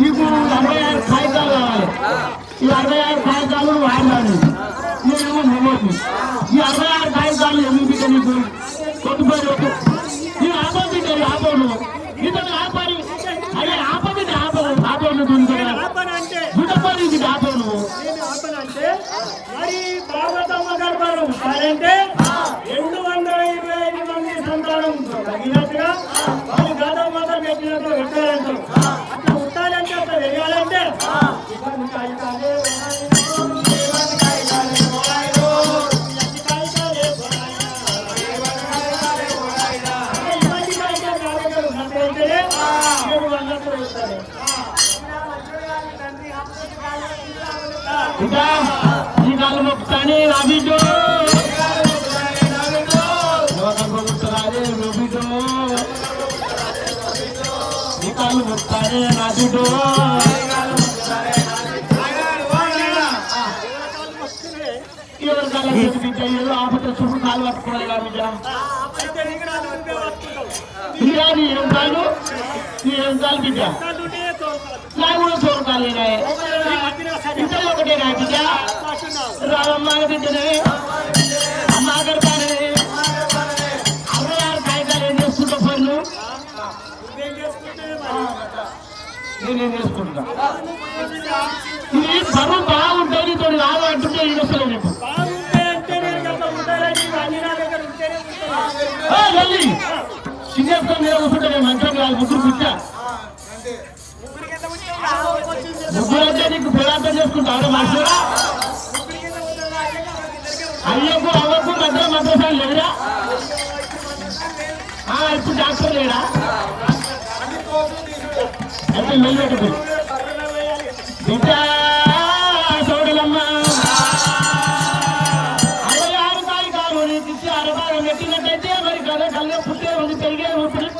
నీకు 66 కాగితాలు కావాలి. ఈ 66 కాగితాలు వాడాలి. నేనేమో నమ్మొద్దు. ఈ 66 కాగితాలు ఎందుకు నీకు కొట్టుబడి ఈ ఆపోజిట్ ఆపోను ఇతను ఆపాలి. అదే ఆపోజిట్ ఆపోను గుడపడి ఇది ఆపోను మరి భాగవతమ్మ గారు ఉంటారంటే 225 మంది సంతానం తగినట్టుగా వాళ్ళు గాదవ మాత్రం పెట్టినట్టు పెట్టారంటారు. అట్లా ఉంటారంటే అట్లా వెళ్ళాలంటే ఈ కాళ్ళు మొక్కుతానే నా బిడ్డో ఈ కాళ్ళు మొక్కుతానే నా బిడ్డో ఎవరి కాళ్ళ బిడ్డ ఏదో ఆపత్ర చూపు కాలు పట్టుకోవాలి నా బిడ్డ ఇంకా నీ ఏం కాళ్ళు బిడ్డ నా కూడా చూడకాలి ఇద్దరు ఒకటే నా బిడ్డ రామమ్మ బిడ్డనే అమ్మ గడపానే 66 కాగితాలు ఏం చేసుకుంటా పనులు నేనేం చేసుకుంటా ఇది బరువు బాగుంటే నీతో రాదు అంటుంటే ఇది వస్తలే నీకు చిన్నప్పుడు మీద కూర్చుంటే నేను మంచం కాదు ముగ్గురు కూర్చా ముగ్గురంటే నీకు పోరాటం చేసుకుంటాడు మనుషులా అయ్యకు అవ్వకు మధ్య మద్రసాలు లేడా ఇప్పుడు డాక్టర్ లేడా అయితే మెల్లెట్టుకు బిడ్డ చూడలమ్మ 66 కాగితాలు నీకు ఇచ్చి 60 పెట్టినట్టయితే మరి కదా కళ్ళ పుట్టే ఉంది పెరిగే ఉంటుంది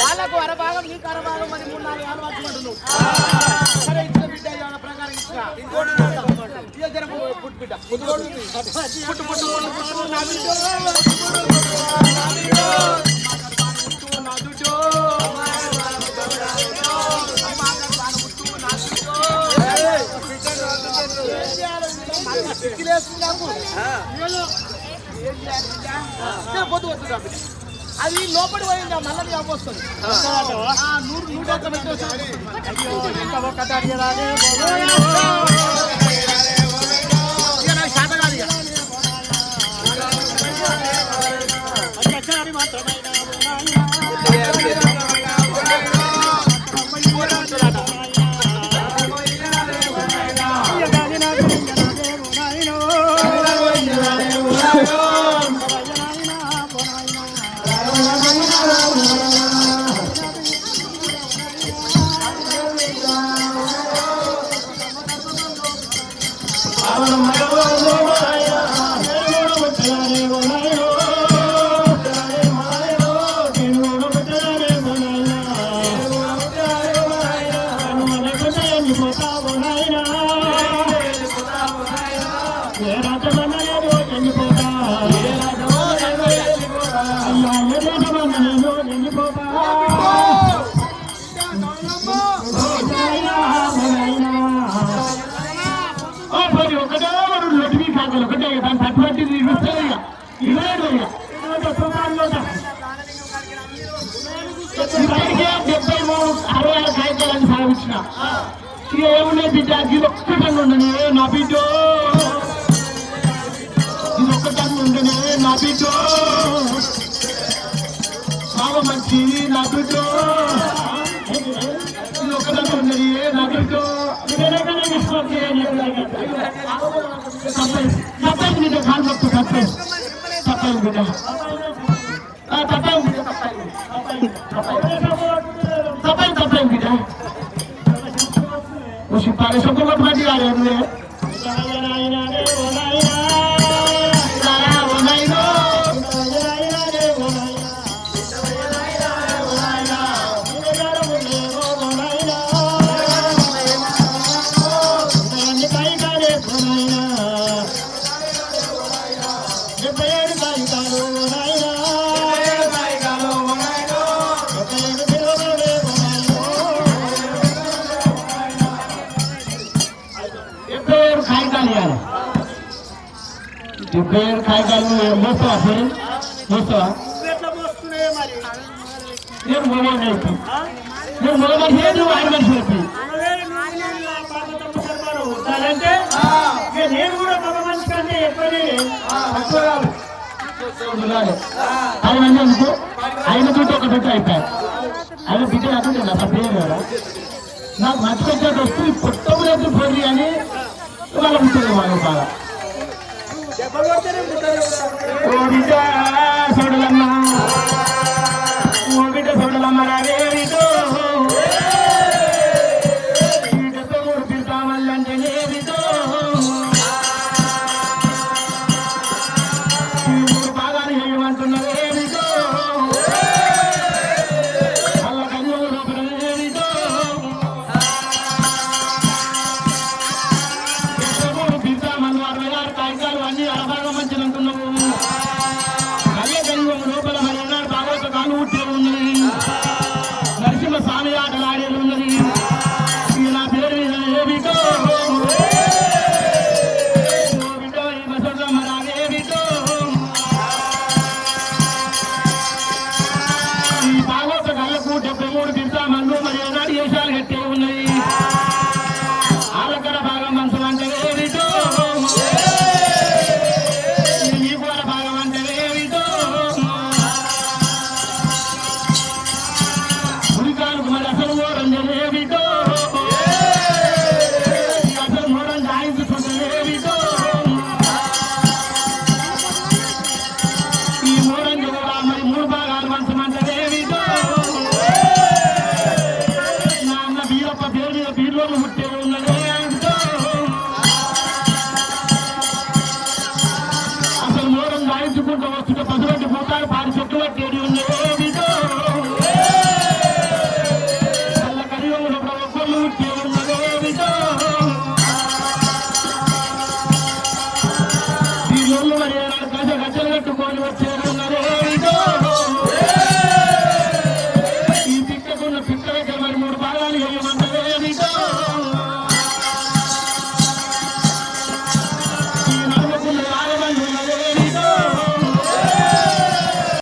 వాళ్ళకు అరభాగం నీకు అరభాగం మరి 3-4 ఏళ్ళు పట్టుకుంటున్నావు. సరే ఇచ్చిన బిడ్డ ప్రకారం ఇచ్చిన పుట్టు బిడ్డ పొద్దు వస్తుంది అది లోపలి పోయింది మళ్ళీ వస్తుంది 100 శాతం కాదు మాత్రమే ఏమున్నాయి బిడ్డ ఇది ఒక్కటంగా ఉండనే నా బిడ్డ ఇది ఒక్కటంగా ఉండనే నా బిడ్డ చాలా మంచి నా బిడ్డ ఇది ఒక్కటంగా ఉండని నా బిడ్డ తప్పైంది బిడ్డ కాలు మొక్కు తప్పైంది తప్పైంది బిడ్డ తప్పైంది తప్పైంది తప్పైంది బిడ్డ para eso como te va a tirar పేరు కాయకాలు మోస్తావా పేరు మోస్తావా నేను మొగోడు చెప్పి నువ్వు మొగోడు లేదు ఆయన మనిషి చెప్పి నేను కూడా మగ మనిషి కంటే ఎప్పుడే ఆయన అందుకు ఆయన చుట్టూ ఒక చుట్టూ అయిపోయారు ఆయన బిడ్డ కాకుండా నా పేరు కదా నాకు మర్చిపెట్టాడు వస్తుంది కొత్త రేపు పోయి అని వాళ్ళ ఉంటుంది వాళ్ళు బాగా ఓ బిడ్డ చూడలమ్మా ఓ బిడ్డ చూడలమ్మ రావేవితో బిడ్డతో మూడు పిలుతామల్లంటే నేవితో ఈ మూడు భాగాలు చేయమంటున్నదేవితో అల్ల కన్ను లోపల నేవితో మూడు పిలుతామల్లు 66 కాగితాలు అన్ని అరభాగం మంచిదంటున్నావు కళ్ళ కన్ను లోపల మరి ఉన్నాడు భాగవత కాలు ఉట్టేది ఉన్నది నరసింహ స్వామి ఆటలు ఆడేది ఉన్నది నా పేరు మీద ఏమిటో ఈ భాగవత కళ్ళకు 73 తీర్థామల్లు మరి ఏనాడు దేశాలు కట్టే ఉన్నాయి ఆలకర భాగం మంచం అంటే ఏమిటో ఈ కూర భాగం అంటే ఏమిటో ఉరికాలకు మరి అసలు మోరం ఏమిటో అసలు మోరం జాయించుకుంటే ఏమిటో ఈ మోరం కూడా మరి 3 భాగాలు మంచం అంటే ఏమిటో నా అన్న బీరప్ప పేరు మీద బీర్లోను పుట్టేది ఉన్నది ఏమిటో అసలు మోరం జాయించుకుంటూ వస్తుంది